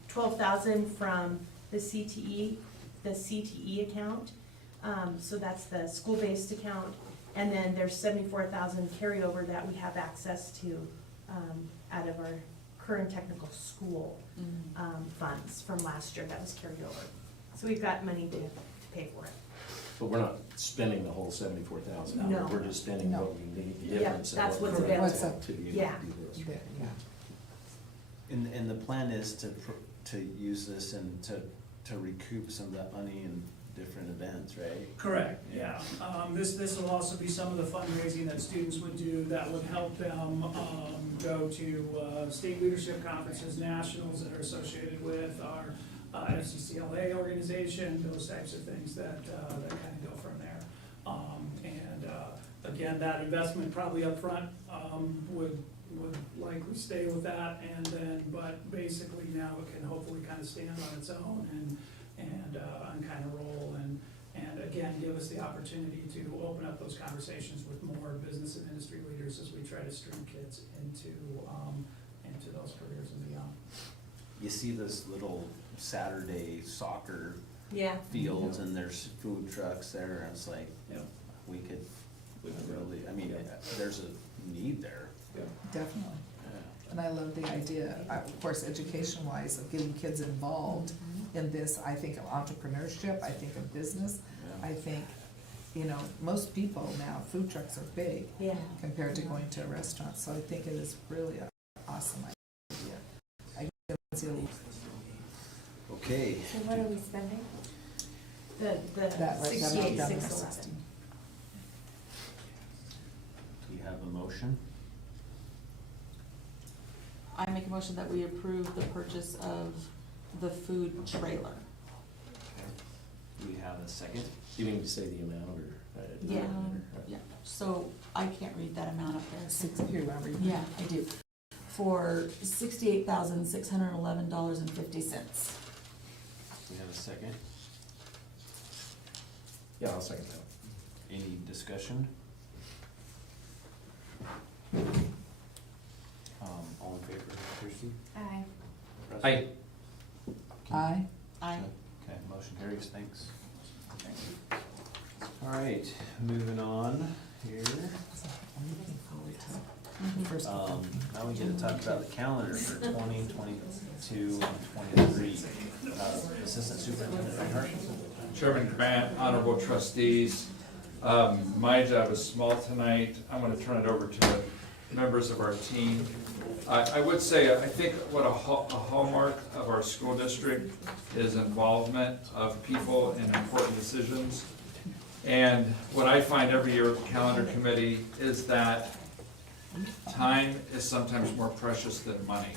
12,000 from the CTE account, so that's the school-based account, and then there's 74,000 carryover that we have access to out of our current technical school funds from last year that was carried over. So we've got money to pay for it. But we're not spending the whole 74,000. No. We're just spending what we need, the Yeah, difference. of that's what what's we're available. able to be able to Yeah. do this. Yeah. And the plan is to use this and to recoup some of that money in different events, right? Correct, yeah. This will also be some of the fundraising that students would do that would help them go to state leadership conferences, nationals that are associated with our FCCLA organization, those types of things that kind of go from there. Again, that investment probably upfront would likely stay with that, and then, but basically now it can hopefully kind of stand on its own and kind of roll and again, give us the opportunity to open up those conversations with more business and industry leaders as we try to stream kids into those careers and beyond. You see this little Saturday soccer Yeah. fields and there's food trucks there, and it's like, Yeah. we could really, I mean, there's a need there. Definitely. And I love the idea, of course, education-wise, of getting kids involved in this. I think of entrepreneurship, I think of business. I think, most people now, food trucks are big compared to going to a restaurant. So I think it is really an awesome idea. I can see Okay. So what are we spending? that right, 68,611. Do you have a motion? I make a motion that we approve the purchase of the food trailer. Do we have a second? Do you need to say the amount or? Yeah, so I can't read that amount up there. Here, Robert. Yeah, I do. For $68,611.50. Do we have a second? Yeah, I'll second that. Any discussion? All in favor, Kirsty? Aye. Aye. Aye. Aye. Okay, motion carries, thanks. All right, moving on here. Now we get to talk about the calendar for 2022 and 23. Assistant Superintendent Reinhardt. Chairman Grant, honorable trustees, my job is small tonight. I'm going to turn it over to members of our team. I would say, I think what a hallmark of our school district is involvement of people in important decisions. And what I find every year with the calendar committee is that time is sometimes more precious than money.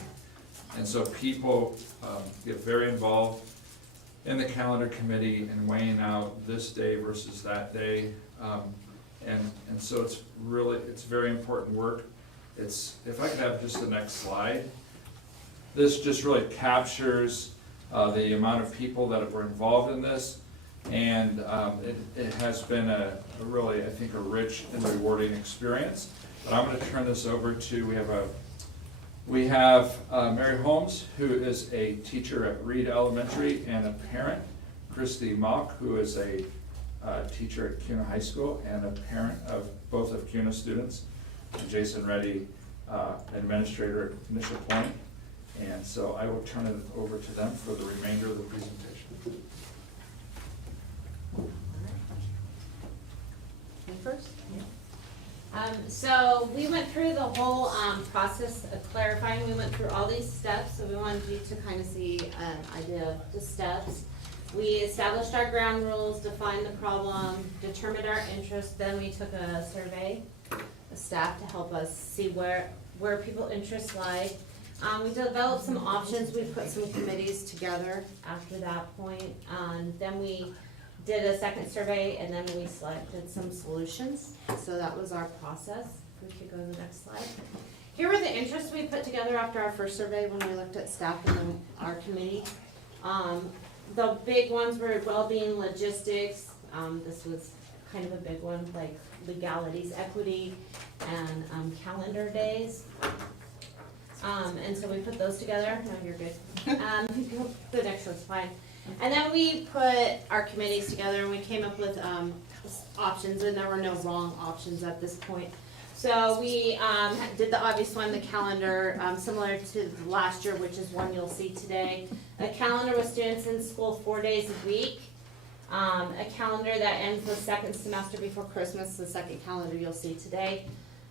And so people get very involved in the calendar committee and weighing out this day versus that day. And so it's very important work. If I could have just the next slide. This just really captures the amount of people that were involved in this. And it has been a really, I think, a rich and rewarding experience. But I'm going to turn this over to, we have Mary Holmes, who is a teacher at Reed Elementary and a parent, Christy Mock, who is a teacher at CUNA High School and a parent of both of CUNA students, and Jason Reddy, administrator at Initial Point. And so I will turn it over to them for the remainder of the presentation. First? So we went through the whole process of clarifying. We went through all these steps, so we wanted you to kind of see an idea of the steps. We established our ground rules, defined the problem, determined our interest, then we took a survey of staff to help us see where people's interests lie. We developed some options, we put some committees together after that point, then we did a second survey, and then we selected some solutions. So that was our process. If we could go to the next slide. Here were the interests we put together after our first survey when we looked at staff and then our committee. The big ones were well-being, logistics. This was kind of a big one, like legalities, equity, and calendar days. And so we put those together. No, you're good. The next one's fine. And then we put our committees together and we came up with options, and there were no wrong options at this point. So we did the obvious one, the calendar, similar to last year, which is one you'll see today. A calendar with students in school 4 days a week. A calendar that ends the second semester before Christmas, the second calendar you'll see today.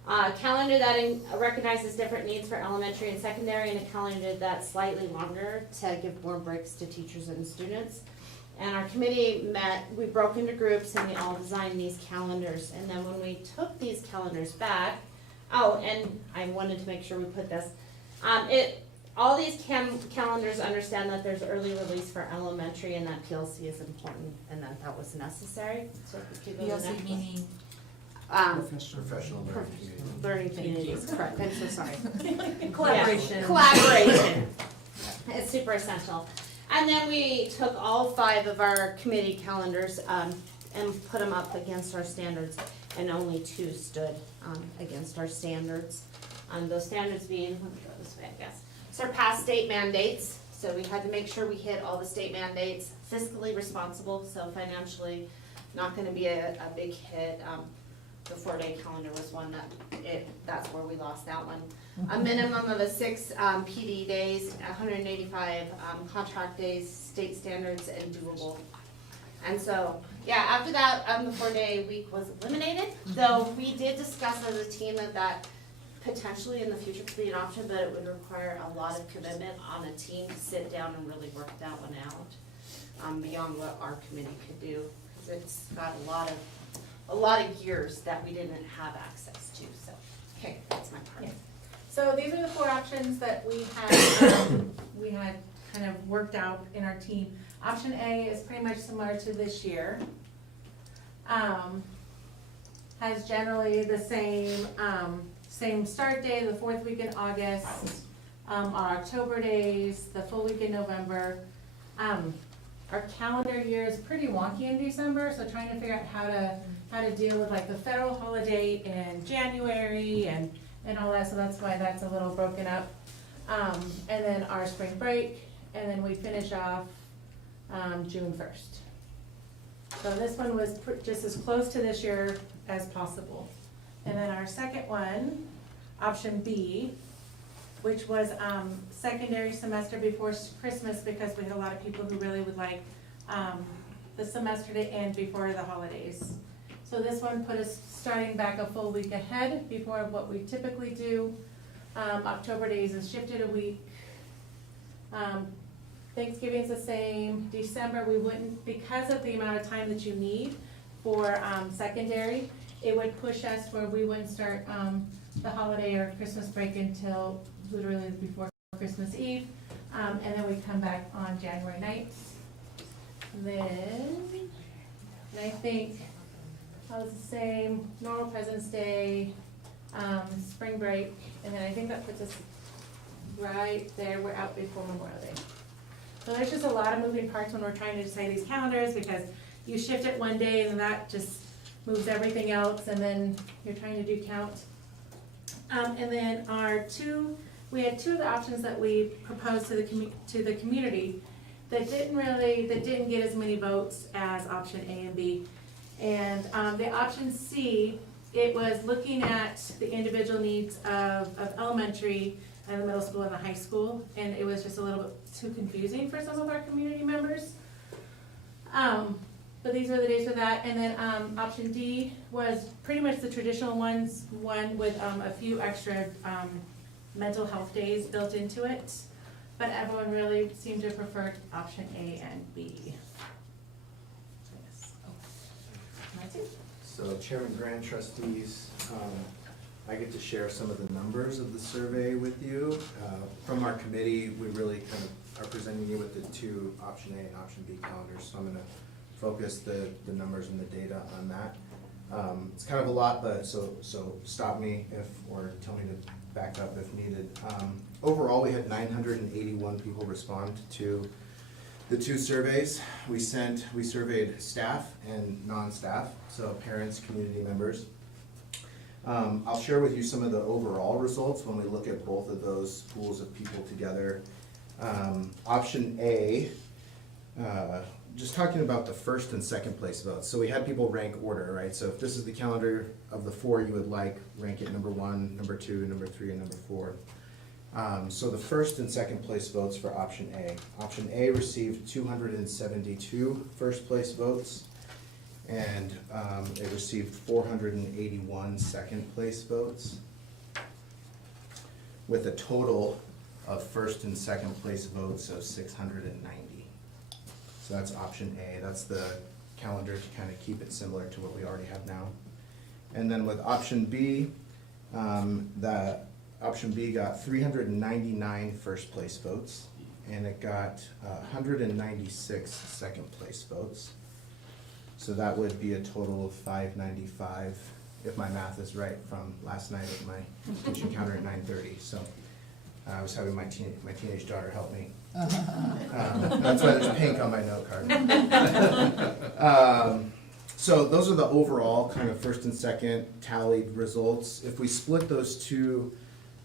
A calendar that recognizes different needs for elementary and secondary, and a calendar that's slightly longer to give more breaks to teachers and students. And our committee met, we broke into groups and we all designed these calendars. And then when we took these calendars back, and I wanted to make sure we put this, all these calendars understand that there's early release for elementary and that PLC is important and that was necessary. So if we could go to the next one. meaning Professional learning communities, correct, I'm so sorry. Collaboration. Yeah, collaboration. It's super essential. And then we took all 5 of our committee calendars and put them up against our standards, and only 2 stood against our standards. Those standards being, let me go this way, I guess, surpass state mandates. So we had to make sure we hit all the state mandates, fiscally responsible, so financially not gonna be a big hit. The 4-day calendar was one that's where we lost that one. A minimum of 6 PD days, 185 contract days, state standards, and doable. And so, yeah, after that, the 4-day week was eliminated, though we did discuss as a team that potentially in the future could be an option, but it would require a lot of commitment on a team to sit down and really work that one out, beyond what our committee could do, because it's got a lot of gears that we didn't have access to, so, okay, that's my part. Yeah. So these are the 4 options that we had kind of worked out in our team. Option A is pretty much similar to this year. Has generally the same start day, the 4th week in August, our October days, the full week in November. Our calendar year is pretty wonky in December, so trying to figure out how to deal with like the federal holiday in January and all that, so that's why that's a little broken up. And then our spring break, and then we finish off June 1st. So this one was just as close to this year as possible. And then our second one, option B, which was secondary semester before Christmas, because we had a lot of people who really would like the semester to end before the holidays. So this one put us starting back a full week ahead before what we typically do. October days is shifted a week. Thanksgiving's the same. December, we wouldn't, because of the amount of time that you need for secondary, it would push us where we wouldn't start the holiday or Christmas break until literally before Christmas Eve. And then we come back on January 9th. Then, and I think I was the same, normal President's Day, spring break, and then I think that puts us right there, we're out before Memorial Day. So there's just a lot of moving parts when we're trying to decide these calendars, because you shift it one day and then that just moves everything else, and then you're trying to do count. And then we had two of the options that we proposed to the community that didn't get as many votes as option A and B. And the option C, it was looking at the individual needs of elementary and the middle school and the high school, and it was just a little bit too confusing for some of our community members. But these are the days for that. And then option D was pretty much the traditional ones, one with a few extra mental health days built into it. But everyone really seemed to prefer option A and B. So Chairman Grant, trustees, I get to share some of the numbers of the survey with you. From our committee, we really kind of are presenting you with the two option A and option B calendars. So I'm gonna focus the numbers and the data on that. It's kind of a lot, but so stop me or tell me to back up if needed. Overall, we had 981 people respond to the two surveys. We surveyed staff and non-staff, so parents, community members. I'll share with you some of the overall results when we look at both of those pools of people together. Option A, just talking about the first and second place votes. So we had people rank order, right? So if this is the calendar of the four you would like, rank it number 1, number 2, number 3, and number 4. So the first and second place votes for option A. Option A received 272 first place votes, and it received 481 second place votes, with a total of first and second place votes of 690. So that's option A. That's the calendar to kind of keep it similar to what we already have now. And then with option B, option B got 399 first place votes, and it got 196 second place votes. So that would be a total of 595, if my math is right from last night at my kitchen counter at 9:30. So I was having my teenage daughter help me. That's why there's pink on my note card. So those are the overall kind of first and second tallied results. If we split those two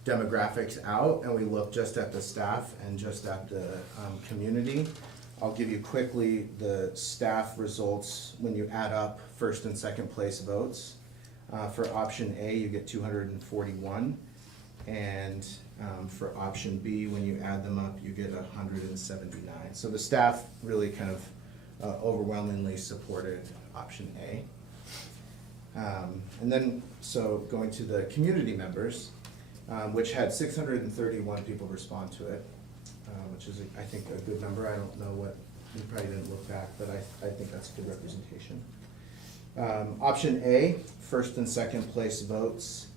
demographics out and we look just at the staff and just at the community, I'll give you quickly the staff results when you add up first and second place votes. For option A, you get 241, and for option B, when you add them up, you get 179. So the staff really kind of overwhelmingly supported option A. And then, so going to the community members, which had 631 people respond to it, which is, I think, a good number. I don't know what, you probably didn't look back, but I think that's a good representation. Option A, first and second place votes,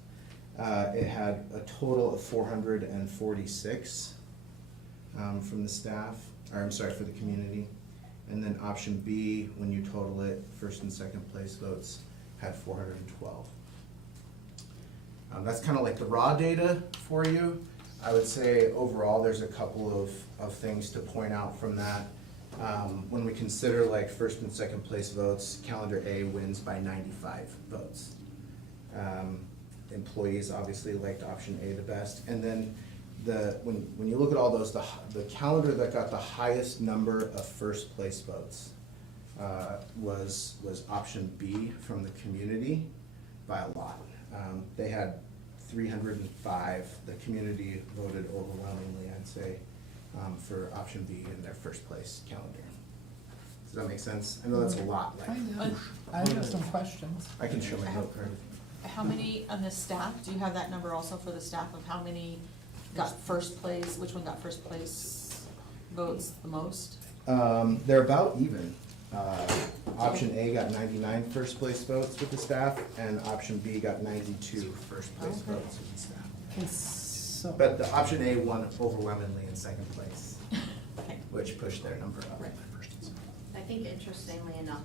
it had a total of 446 from the staff, or I'm sorry, for the community. And then option B, when you total it, first and second place votes had 412. That's kind of like the raw data for you. I would say overall there's a couple of things to point out from that. When we consider like first and second place votes, calendar A wins by 95 votes. Employees obviously liked option A the best. And then when you look at all those, the calendar that got the highest number of first place votes was option B from the community by a lot. They had 305. The community voted overwhelmingly, I'd say, for option B in their first place calendar. that make sense? I know that's a lot, like, I have some questions. I can show my note card. How many on the staff, do you have that number also for the staff of how many got first place, which one got first place votes the most? They're about even. Option A got 99 first place votes with the staff, and option B got 92 first place votes with the staff. Okay, so. But the option A won overwhelmingly in second place, which pushed their number up. I think interestingly enough,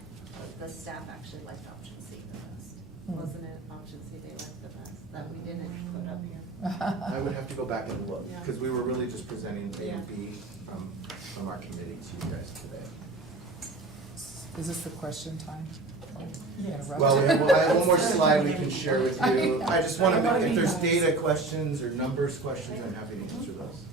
the staff actually liked option C the best. Wasn't it option C they liked the best, that we didn't put up here? I would have to go back and look, Yeah. because we were really just presenting A and Yeah. B from our committee to you guys today. Is this the question time? Well, I have one more slide we can share with you. I just want to, if there's data questions or numbers questions, I'm happy to answer those.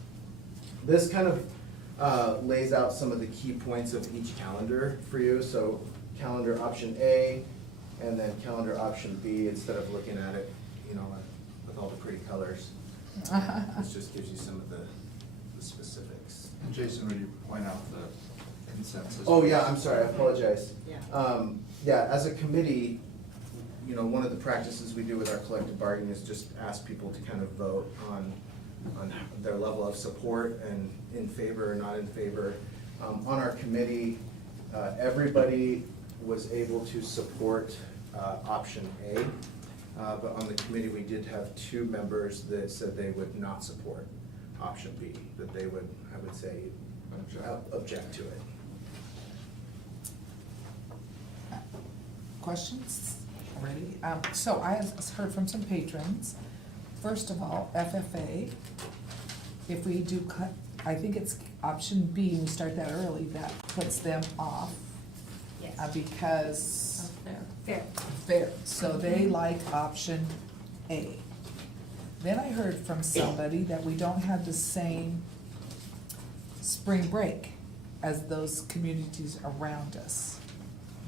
This kind of lays out some of the key points of each calendar for you. So calendar option A, and then calendar option B, instead of looking at it, you know, with all the pretty colors. This just gives you some of the specifics. And Jason, would you point out the consensus? Oh, yeah, I'm sorry, I apologize. Yeah. Yeah, as a committee, you know, one of the practices we do with our collective bargaining is just ask people to kind of vote on their level of support and in favor or not in favor. On our committee, everybody was able to support option A, but on the committee, we did have 2 members that said they would not support option B, that they would, I would say, object to it. Questions already? So I have heard from some patrons. First of all, FFA, if we do cut, I think it's option B, and we start that early, that puts them off. Yes. Because. Fair. Fair, so they like option A. Then I heard from somebody that we don't have the same spring break as those communities around us.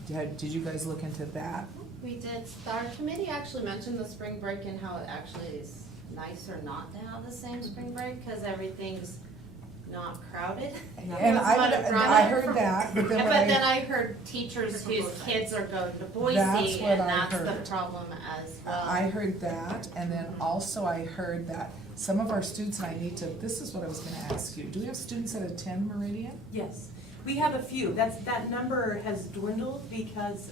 Did you guys look into that? We did, our committee actually mentioned the spring break and how it actually is nicer not to have the same spring break, because everything's not crowded. And It's not a run I up heard from- that, but then But when then I heard teachers whose kids are going to That's Boise, what and I that's the heard. problem as well. I heard that, and then also I heard that some of our students, and I need to, this is what I was gonna ask you, do we have students that attend Meridian? Yes, we have a few. That number has dwindled because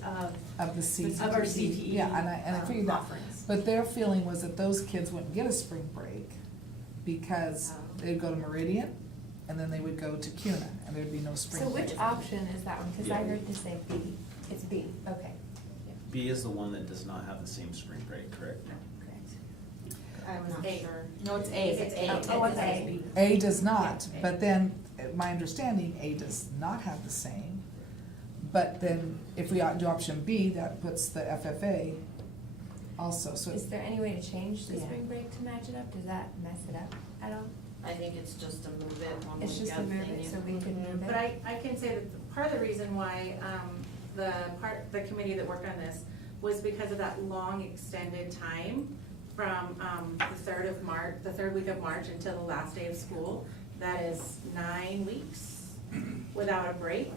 Of the CTE? Of our CTE, Yeah, and I figured that, offerings. but their feeling was that those kids wouldn't get a spring break because they'd go to Meridian, and then they would go to CUNA, and there'd be no spring So break. which option is that one? Because I heard the same B. It's B, okay. B is the one that does not have the same spring break, correct? I'm not sure. No, it's A. It's A. Oh, it's A. A does not, but then, my understanding, A does not have the same. But then, if we do option B, that puts the FFA also, so. Is there any way to change the Yeah. spring break to match it up? Does that mess it up at all? I think it's just to move it one week It's just up to move and it you- so we can move it? But I can say that part of the reason why, the committee that worked on this was because of that long extended time from, the third week of March until the last day of school. That is 9 weeks without a break,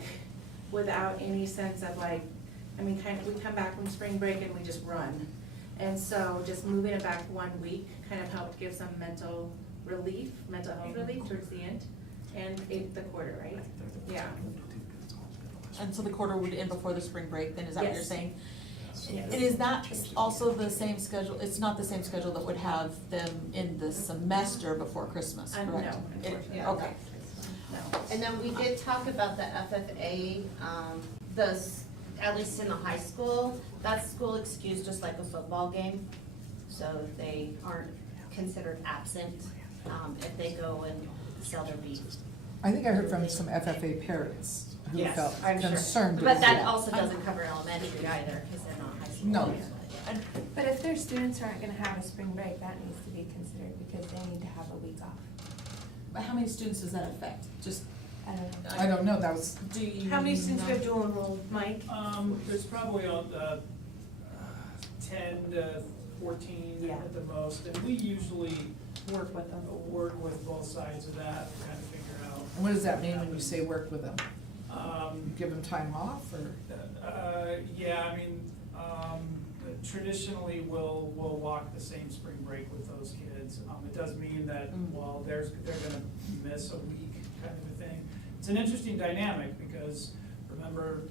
without any sense of like, we come back from spring break and we just run. And so just moving it back 1 week kind of helped give some mental health relief towards the end, and the quarter, right? Yeah. And so the quarter would end before the spring break, then is that what you're Yes. saying? Yes. It is not also the same schedule, it's not the same schedule that would have them in the semester before Christmas, No, correct? unfortunately. Okay. No. And then we did talk about the FFA, at least in the high school, that's school excused just like a football game. So they aren't considered absent, if they go and sell their beef. I think I heard from some FFA parents who Yes, felt I'm sure. concerned. But about that also doesn't cover elementary either, because they're not high school. No. But if their students aren't gonna have a spring break, that needs to be considered because they need to have a week off. But how many students does that affect? Just, I don't know. I don't know, that was, do you? How many students do you have know? dual enrolled, Mike? There's probably 10 to 14 at the most, and we usually Work with them. work with both sides of that, and kind of figure out. what does that mean when you say work with them? Give them time off, or? Yeah, I mean, traditionally, we'll walk the same spring break with those kids. It does mean that while they're gonna miss a week kind of a thing. It's an interesting dynamic because, remember,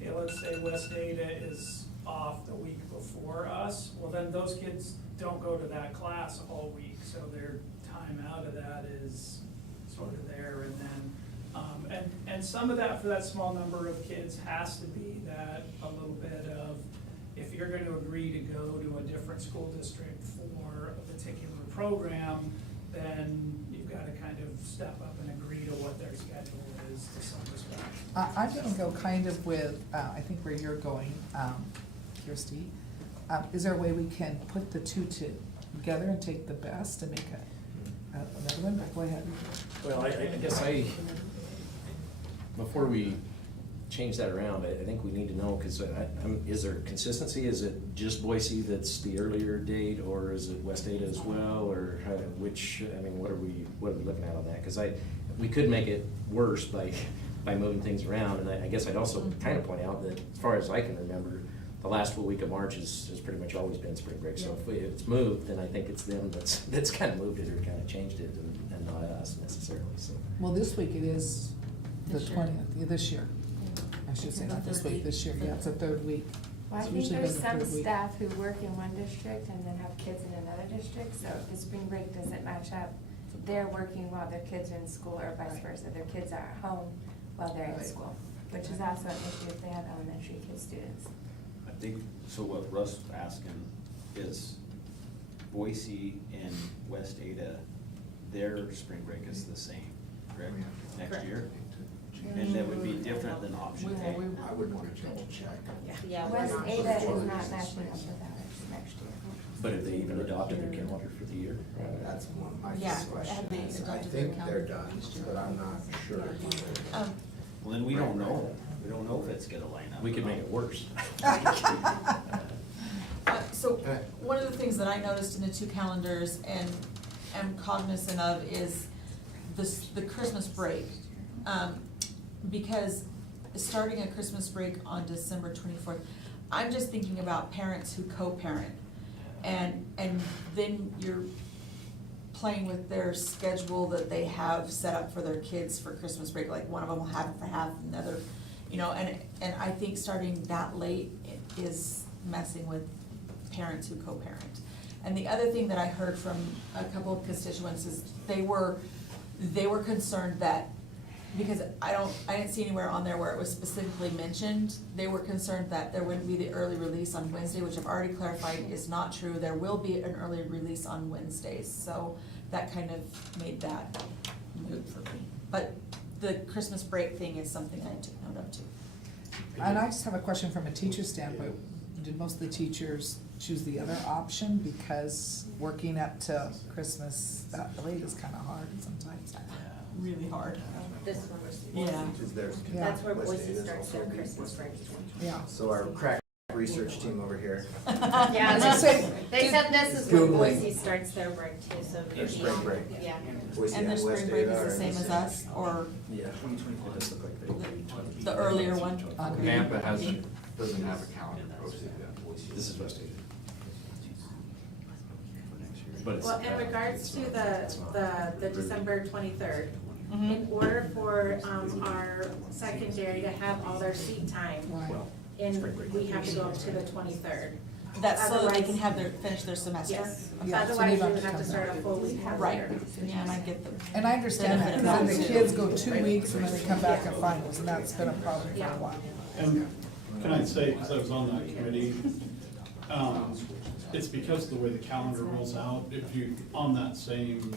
let's say West Ada is off the week before us. Well, then those kids don't go to that class all week, so their time out of that is sort of there. And then, and some of that for that small number of kids has to be that a little bit of, if you're going to agree to go to a different school district for a particular program, then you've got to kind of step up and agree to what their schedule is to some respect. I'm gonna go kind of with, I think where you're going, Kirsty. Is there a way we can put the two together and take the best and make another one? Go ahead. Well, I guess before we change that around, I think we need to know, because is there consistency? Is it just Boise that's the earlier date, or is it West Ada as well, or what are we looking at on that? Because we could make it worse by moving things around, and I guess I'd also kind of point out that as far as I can remember, the last full week of March has pretty much always been spring break. So if it's moved, then I think it's them that's kind of moved it or kind of changed it, and not us necessarily. So. Well, this week it is the 20th, this year. I should say not this week, this year, yeah, it's the third week. Well, I It's think usually there's been the some third week. staff who work in one district and then have kids in another district, so if the spring break doesn't match up, they're working while their kids are in school, or vice versa, their kids are at home while they're in school, which is also an issue if they have elementary kid students. I think, so what Russ was asking is Boise and West Ada, their spring break is the same, correct? Next year? And that would be different than option A. I would want to double check. Yeah. West Ada is not matching up with ours next year. But have they even adopted their calendar for the year? That's one of my Yeah, questions. have they I adopted their think they're done, but I'm not sure. Well, then we don't know. We don't know if it's gonna line up. We could make it worse. So, one of the things that I noticed in the two calendars and am cognizant of is the Christmas break. Because starting a Christmas break on December 24th, I'm just thinking about parents who co-parent. And then you're playing with their schedule that they have set up for their kids for Christmas break, like one of them will have it for half, another, and I think starting that late is messing with parents who co-parent. And the other thing that I heard from a couple of constituents is they were concerned that, because I didn't see anywhere on there where it was specifically mentioned, they were concerned that there wouldn't be the early release on Wednesday, which I've already clarified is not true. There will be an early release on Wednesdays, so that kind of made that moot for me. But the Christmas break thing is something I took note of too. And I just have a question from a teacher standpoint. Did most of the teachers choose the other option because working up to Christmas that late is kind of hard sometimes? Really hard. This one. Yeah. That's where Boise starts their Christmas break. Yeah. So our crack research team over here. Yeah, they said this is when Boise starts their break too, so. Their spring break. Yeah. Boise And their and West spring break Ada is are the same as us, or Yeah, it does look like the earlier one? Nampa doesn't have a calendar posted yet. this is West Ada. But it's, Well, in regards to the December 23rd, Mm-hmm. in order for our secondary to have all their seat time, we have to go up to the 23rd. That's so that they Otherwise- can finish their semester? Yes, Yeah, so otherwise they we would have to start a full week Right, earlier. yeah, and I get them. And I understand that, because then the kids go 2 weeks and then they come back at finals, and that's been a problem for a while. And can I say, because I was on that committee, it's because of the way the calendar rolls out, if you, on that same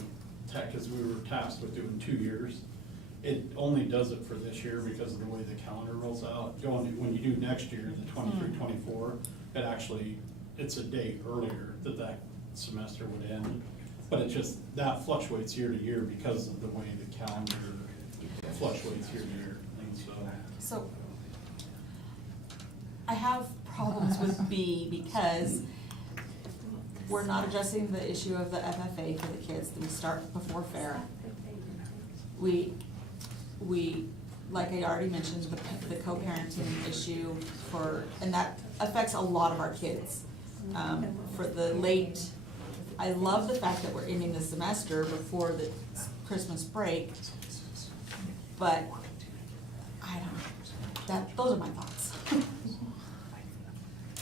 tech, as we were tasked with doing 2 years, it only does it for this year because of the way the calendar rolls out. When you do next year, the 23-24, it actually, it's a day earlier that semester would end. But it just, that fluctuates year to year because of the way the calendar fluctuates year to year. And So, I have problems with B because we're not addressing the issue of the FFA for the kids. We start before fair. We like I already mentioned, the co-parenting issue and that affects a lot of our kids. For the late, I love the fact that we're ending the semester before the Christmas break, but I don't know, those are my thoughts.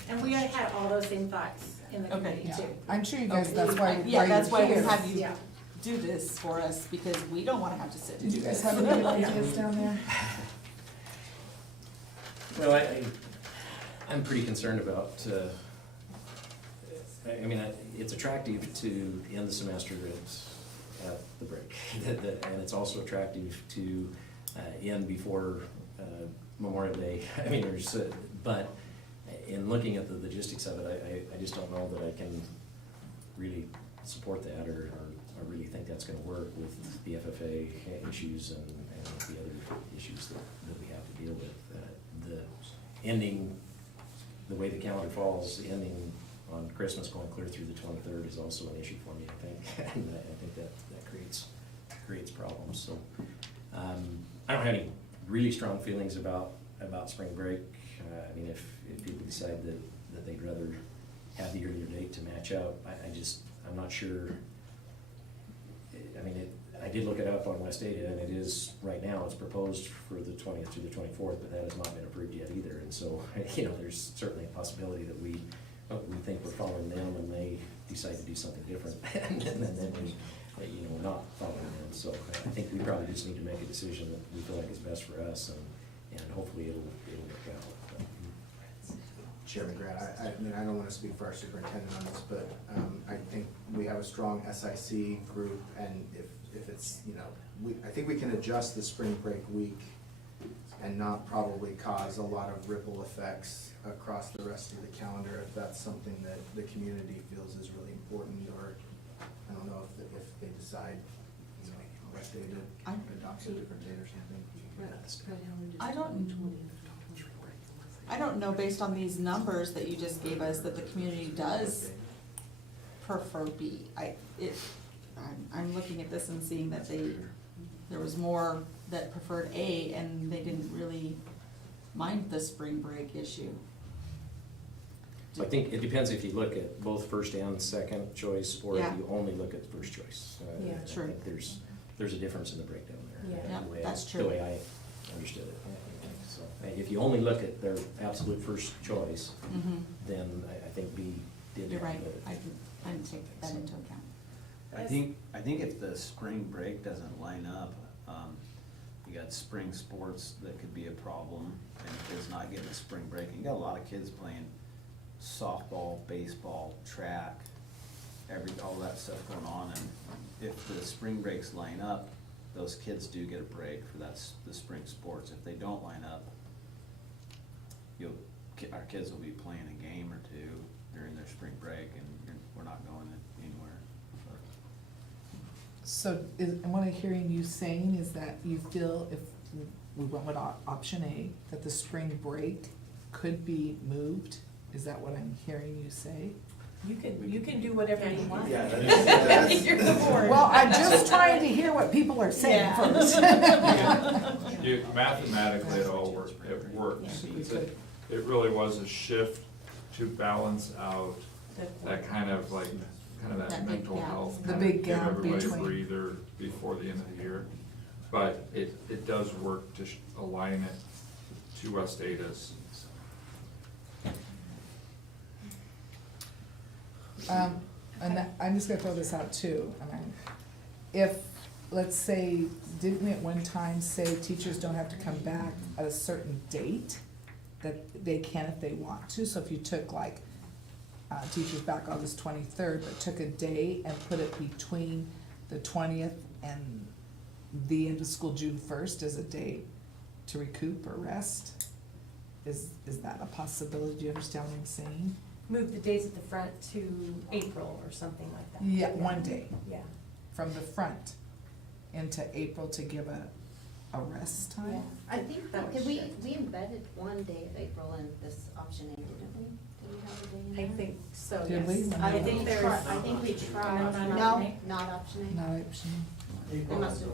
And we had all those same thoughts in the committee too. I'm sure you guys, that's why. Yeah, that's why we you're have here. you do this for us, because we don't wanna have to sit and Did do you guys this. have any ideas down there? Well, I'm pretty concerned about, I mean, it's attractive to end the semester at the break. And it's also attractive to end before Memorial Day. I mean, but in looking at the logistics of it, I just don't know that I can really support that or really think that's gonna work with the FFA issues and the other issues that we have to deal with. The ending, the way the calendar falls, ending on Christmas going clear through the 23rd is also an issue for me, I think. And I think that creates problems. So I don't have any really strong feelings about spring break. I mean, if people decide that they'd rather have the earlier date to match out, I'm not sure. I mean, I did look it up on West Ada, and it is, right now, it's proposed for the 20th through the 24th, but that has not been approved yet either. And so, there's certainly a possibility that we think we're following them and they decide to do something different, and then we, we're not following them. So I think we probably just need to make a decision that we feel like is best for us, and hopefully it'll work out. Chairman Grant, I mean, I don't want to speak for our superintendent on this, but I think we have a strong SIC group, and if it's, I think we can adjust the spring break week and not probably cause a lot of ripple effects across the rest of the calendar if that's something that the community feels is really important, or I don't know if they decide, West Ada adopts a different date or something. I don't know, based on these numbers that you just gave us, that the community does prefer B. I'm looking at this and seeing that there was more that preferred A, and they didn't really mind the spring break issue. So I think it depends if you look at both first and second choice, or if Yeah. you only look at the first choice. Yeah, I true. think there's a difference in the breakdown there. Yeah, the way that's The true. way I understood it. So if you only look at their absolute first choice, then I think B did. You're have right, the- I didn't take that into account. I think if the spring break doesn't line up, you got spring sports that could be a problem, and kids not getting a spring break. You got a lot of kids playing softball, baseball, track, all that stuff going on, and if the spring breaks line up, those kids do get a break for the spring sports. If they don't line up, our kids will be playing a game or two during their spring break, and we're not going anywhere. So, and what I'm hearing you saying is that you feel if we went with option A, that the spring break could be moved? Is that what I'm hearing you say? You can do whatever you want. Yeah, that's- You're the board. Well, I'm just trying to hear what people are saying Yeah. first. Mathematically, it works. It really was a shift to balance out that kind of that That big mental gap. health. The kind of big gap Give everybody a between. breather before the end of the year. But it does work to align it to West Ada's. And I'm just gonna throw this out too, if, let's say, didn't we at one time say teachers don't have to come back at a certain date? That they can if they want to, so if you took teachers back August 23rd, but took a day and put it between the 20th and the end of school, June 1st, as a day to recoup or rest, is that a possibility? Do you understand what I'm saying? Move the days at the front to April or something like that. Yeah, one day. Yeah. From the front into April to give a rest time? I think, That was we shift. embedded one day of April in this option A, didn't we? Did we have a day in there? I think so, Did yes. we? I think there's. I think we tried. No, not No, option not option A. No, option. It must have.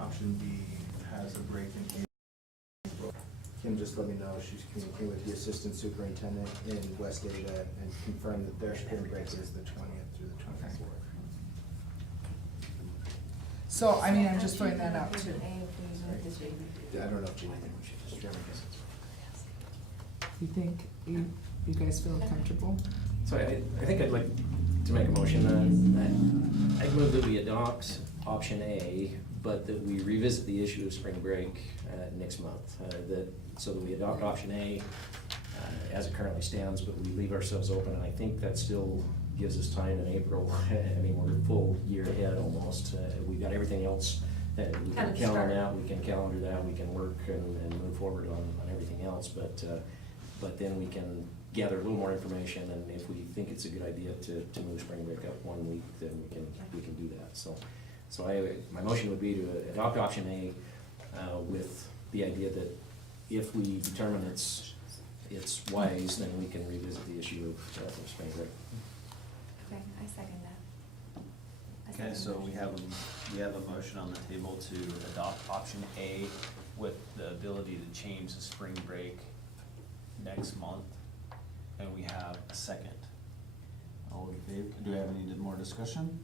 Option B has a break in April. Kim just let me know she's communicating with the assistant superintendent in West Ada and confirmed that their spring break is the 20th through the 24th. So, I mean, I'm just throwing that out too. I don't know if Jenny just You think, you guys feel comfortable? So I think I'd like to make a motion, I'd move that we adopt option A, but that we revisit the issue of spring break next month. So that we adopt option A as it currently stands, but we leave ourselves open, and I think that still gives us time in April. I mean, we're a full year ahead almost. We've got everything else that we Kind can of calendar start. out, we can calendar that, we can work and move forward on everything else, but then we can gather a little more information, and if we think it's a good idea to move spring break up 1 week, then we can do that. So my motion would be to adopt option A with the idea that if we determine it's wise, then we can revisit the issue of spring break. Okay, I second that. I Okay, second so the we motion. have a motion on the table to adopt option A with the ability to change the spring break next month, and we have a second. All in favor, do we have any more discussion?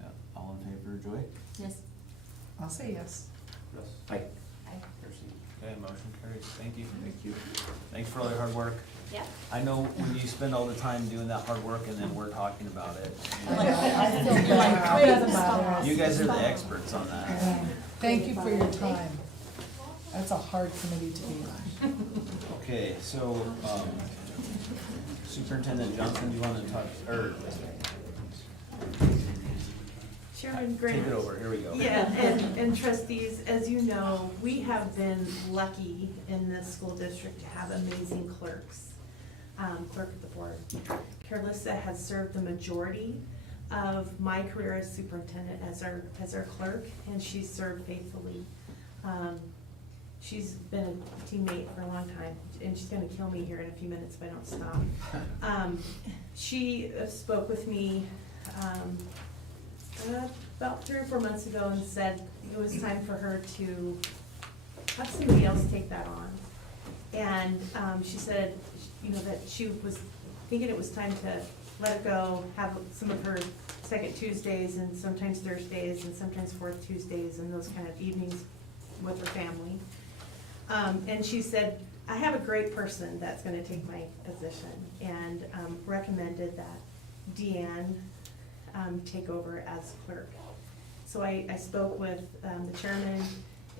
Yeah, all in favor, Joy? Yes. I'll say yes. Yes. Aye. Okay, motion carries, thank you. Thank you. Thanks for all your hard work. Yeah. I know when you spend all the time doing that hard work and then we're talking about it. You guys are the experts on that. Thank you for your time. That's a hard committee to be on. Okay, so, Superintendent Johnson, do you want to talk, or Chairman Grant. take it over, here we go. Yeah, and trustees, as you know, we have been lucky in this school district to have amazing clerks. Clerk of the board. Carlissa has served the majority of my career as superintendent as our clerk, and she's served faithfully. She's been a teammate for a long time, and she's gonna kill me here in a few minutes if I don't stop. She spoke with me, about 3 or 4 months ago and said it was time for her to have somebody else take that on. And she said, you know, that she was thinking it was time to let it go, have some of her second Tuesdays and sometimes Thursdays and sometimes fourth Tuesdays and those kind of evenings with her family. And she said, I have a great person that's gonna take my position, and recommended that Deanne take over as clerk. So I spoke with the chairman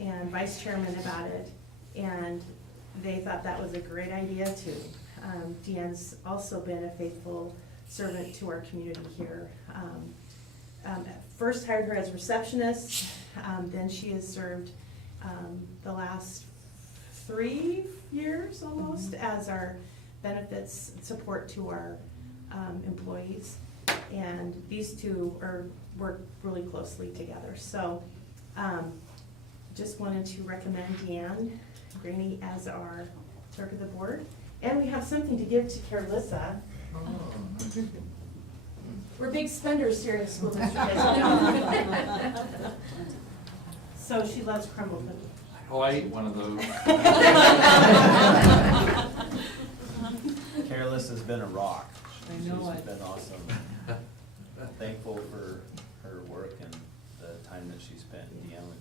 and vice chairman about it, and they thought that was a great idea too. Deanne's also been a faithful servant to our community here. First hired her as receptionist, then she has served the last 3 years almost as our benefits support to our employees. And these two work really closely together. So just wanted to recommend Deanne Graney as our clerk of the board. And we have something to give to Carlissa. We're big spenders here at the school district. as you know. So she loves crumble cookies. Oh, I ate one of those. Careless has been a rock. I know She's it. been awesome. Thankful for her work and the time that she spent in Deanne.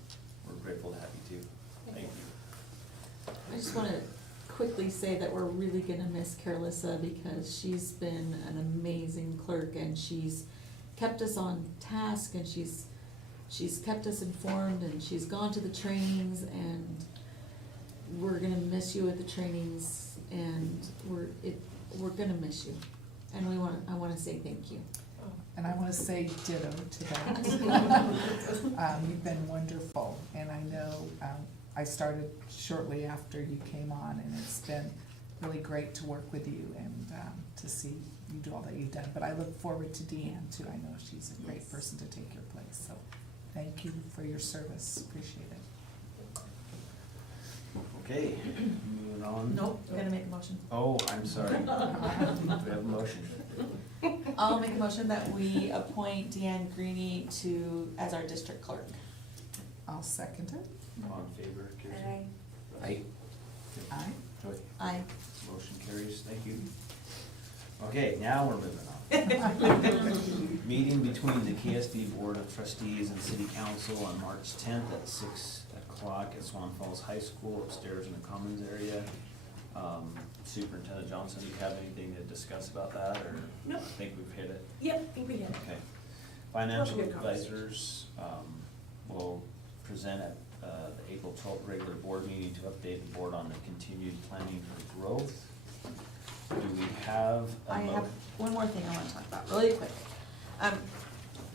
We're grateful to have you too. Thank you. I just wanna quickly say that we're really gonna miss Carlissa because she's been an amazing clerk and she's kept us on task and she's kept us informed and she's gone to the trainings, and we're gonna miss you at the trainings, and we're gonna miss you. And I wanna say thank you. And I want to say ditto to that. You've been wonderful, and I know I started shortly after you came on, and it's been really great to work with you and to see you do all that you've done. But I look forward to Deanne too. I know she's a great person to take your place, so thank you for your service. Appreciate it. Okay, moving on. Nope, we're gonna make a motion. Oh, I'm sorry. We have a motion. I'll make a motion that we appoint Deanne Greeny as our district clerk. I'll second it. All in favor, Kirsten? Aye. Aye. Joy? Aye. Motion carries, thank you. Okay, now we're moving on. Meeting between the KSD Board of Trustees and City Council on March 10th at 6 o'clock at Swan Falls High School upstairs in the Commons area. Superintendent Johnson, do you have anything to discuss about that, or? Nope. I think we've hit it. Yep, I think we hit it. Okay. Financial Good conversation. advisors will present at the April 12th regular board meeting to update the board on the continued planning for growth. Do we have I have one more thing I want to talk about, really quick.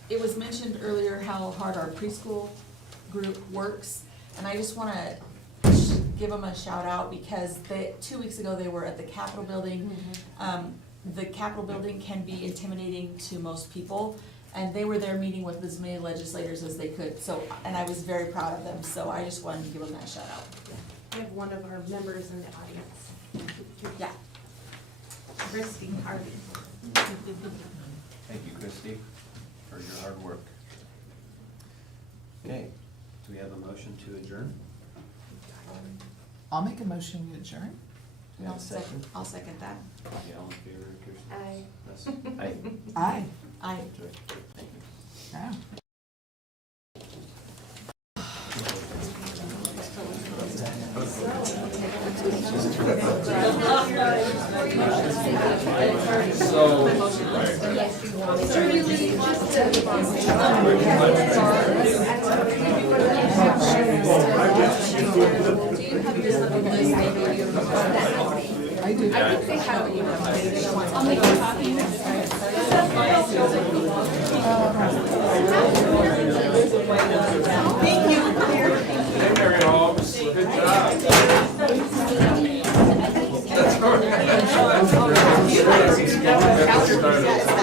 It was mentioned earlier how hard our preschool group works, and I just want to give them a shout out because 2 weeks ago they were at the Capitol building. The Capitol building can be intimidating to most people, and they were there meeting with as many legislators as they could. So, and I was very proud of them, so I just wanted to give them that shout out. We have one of our members in the audience. Yeah. Christy Harvey. Thank you, Christy, for your hard work. Okay, do we have a motion to adjourn? I'll make a motion to adjourn. Do we have a second? I'll second that. Okay, all in favor, Kirsten? Aye. Yes. Aye. Aye. Aye. Joy? Thank you. Yeah. I do. I think they have it. I'll make a copy. Thank you. Hey, Mary Holmes, good job. That's all right.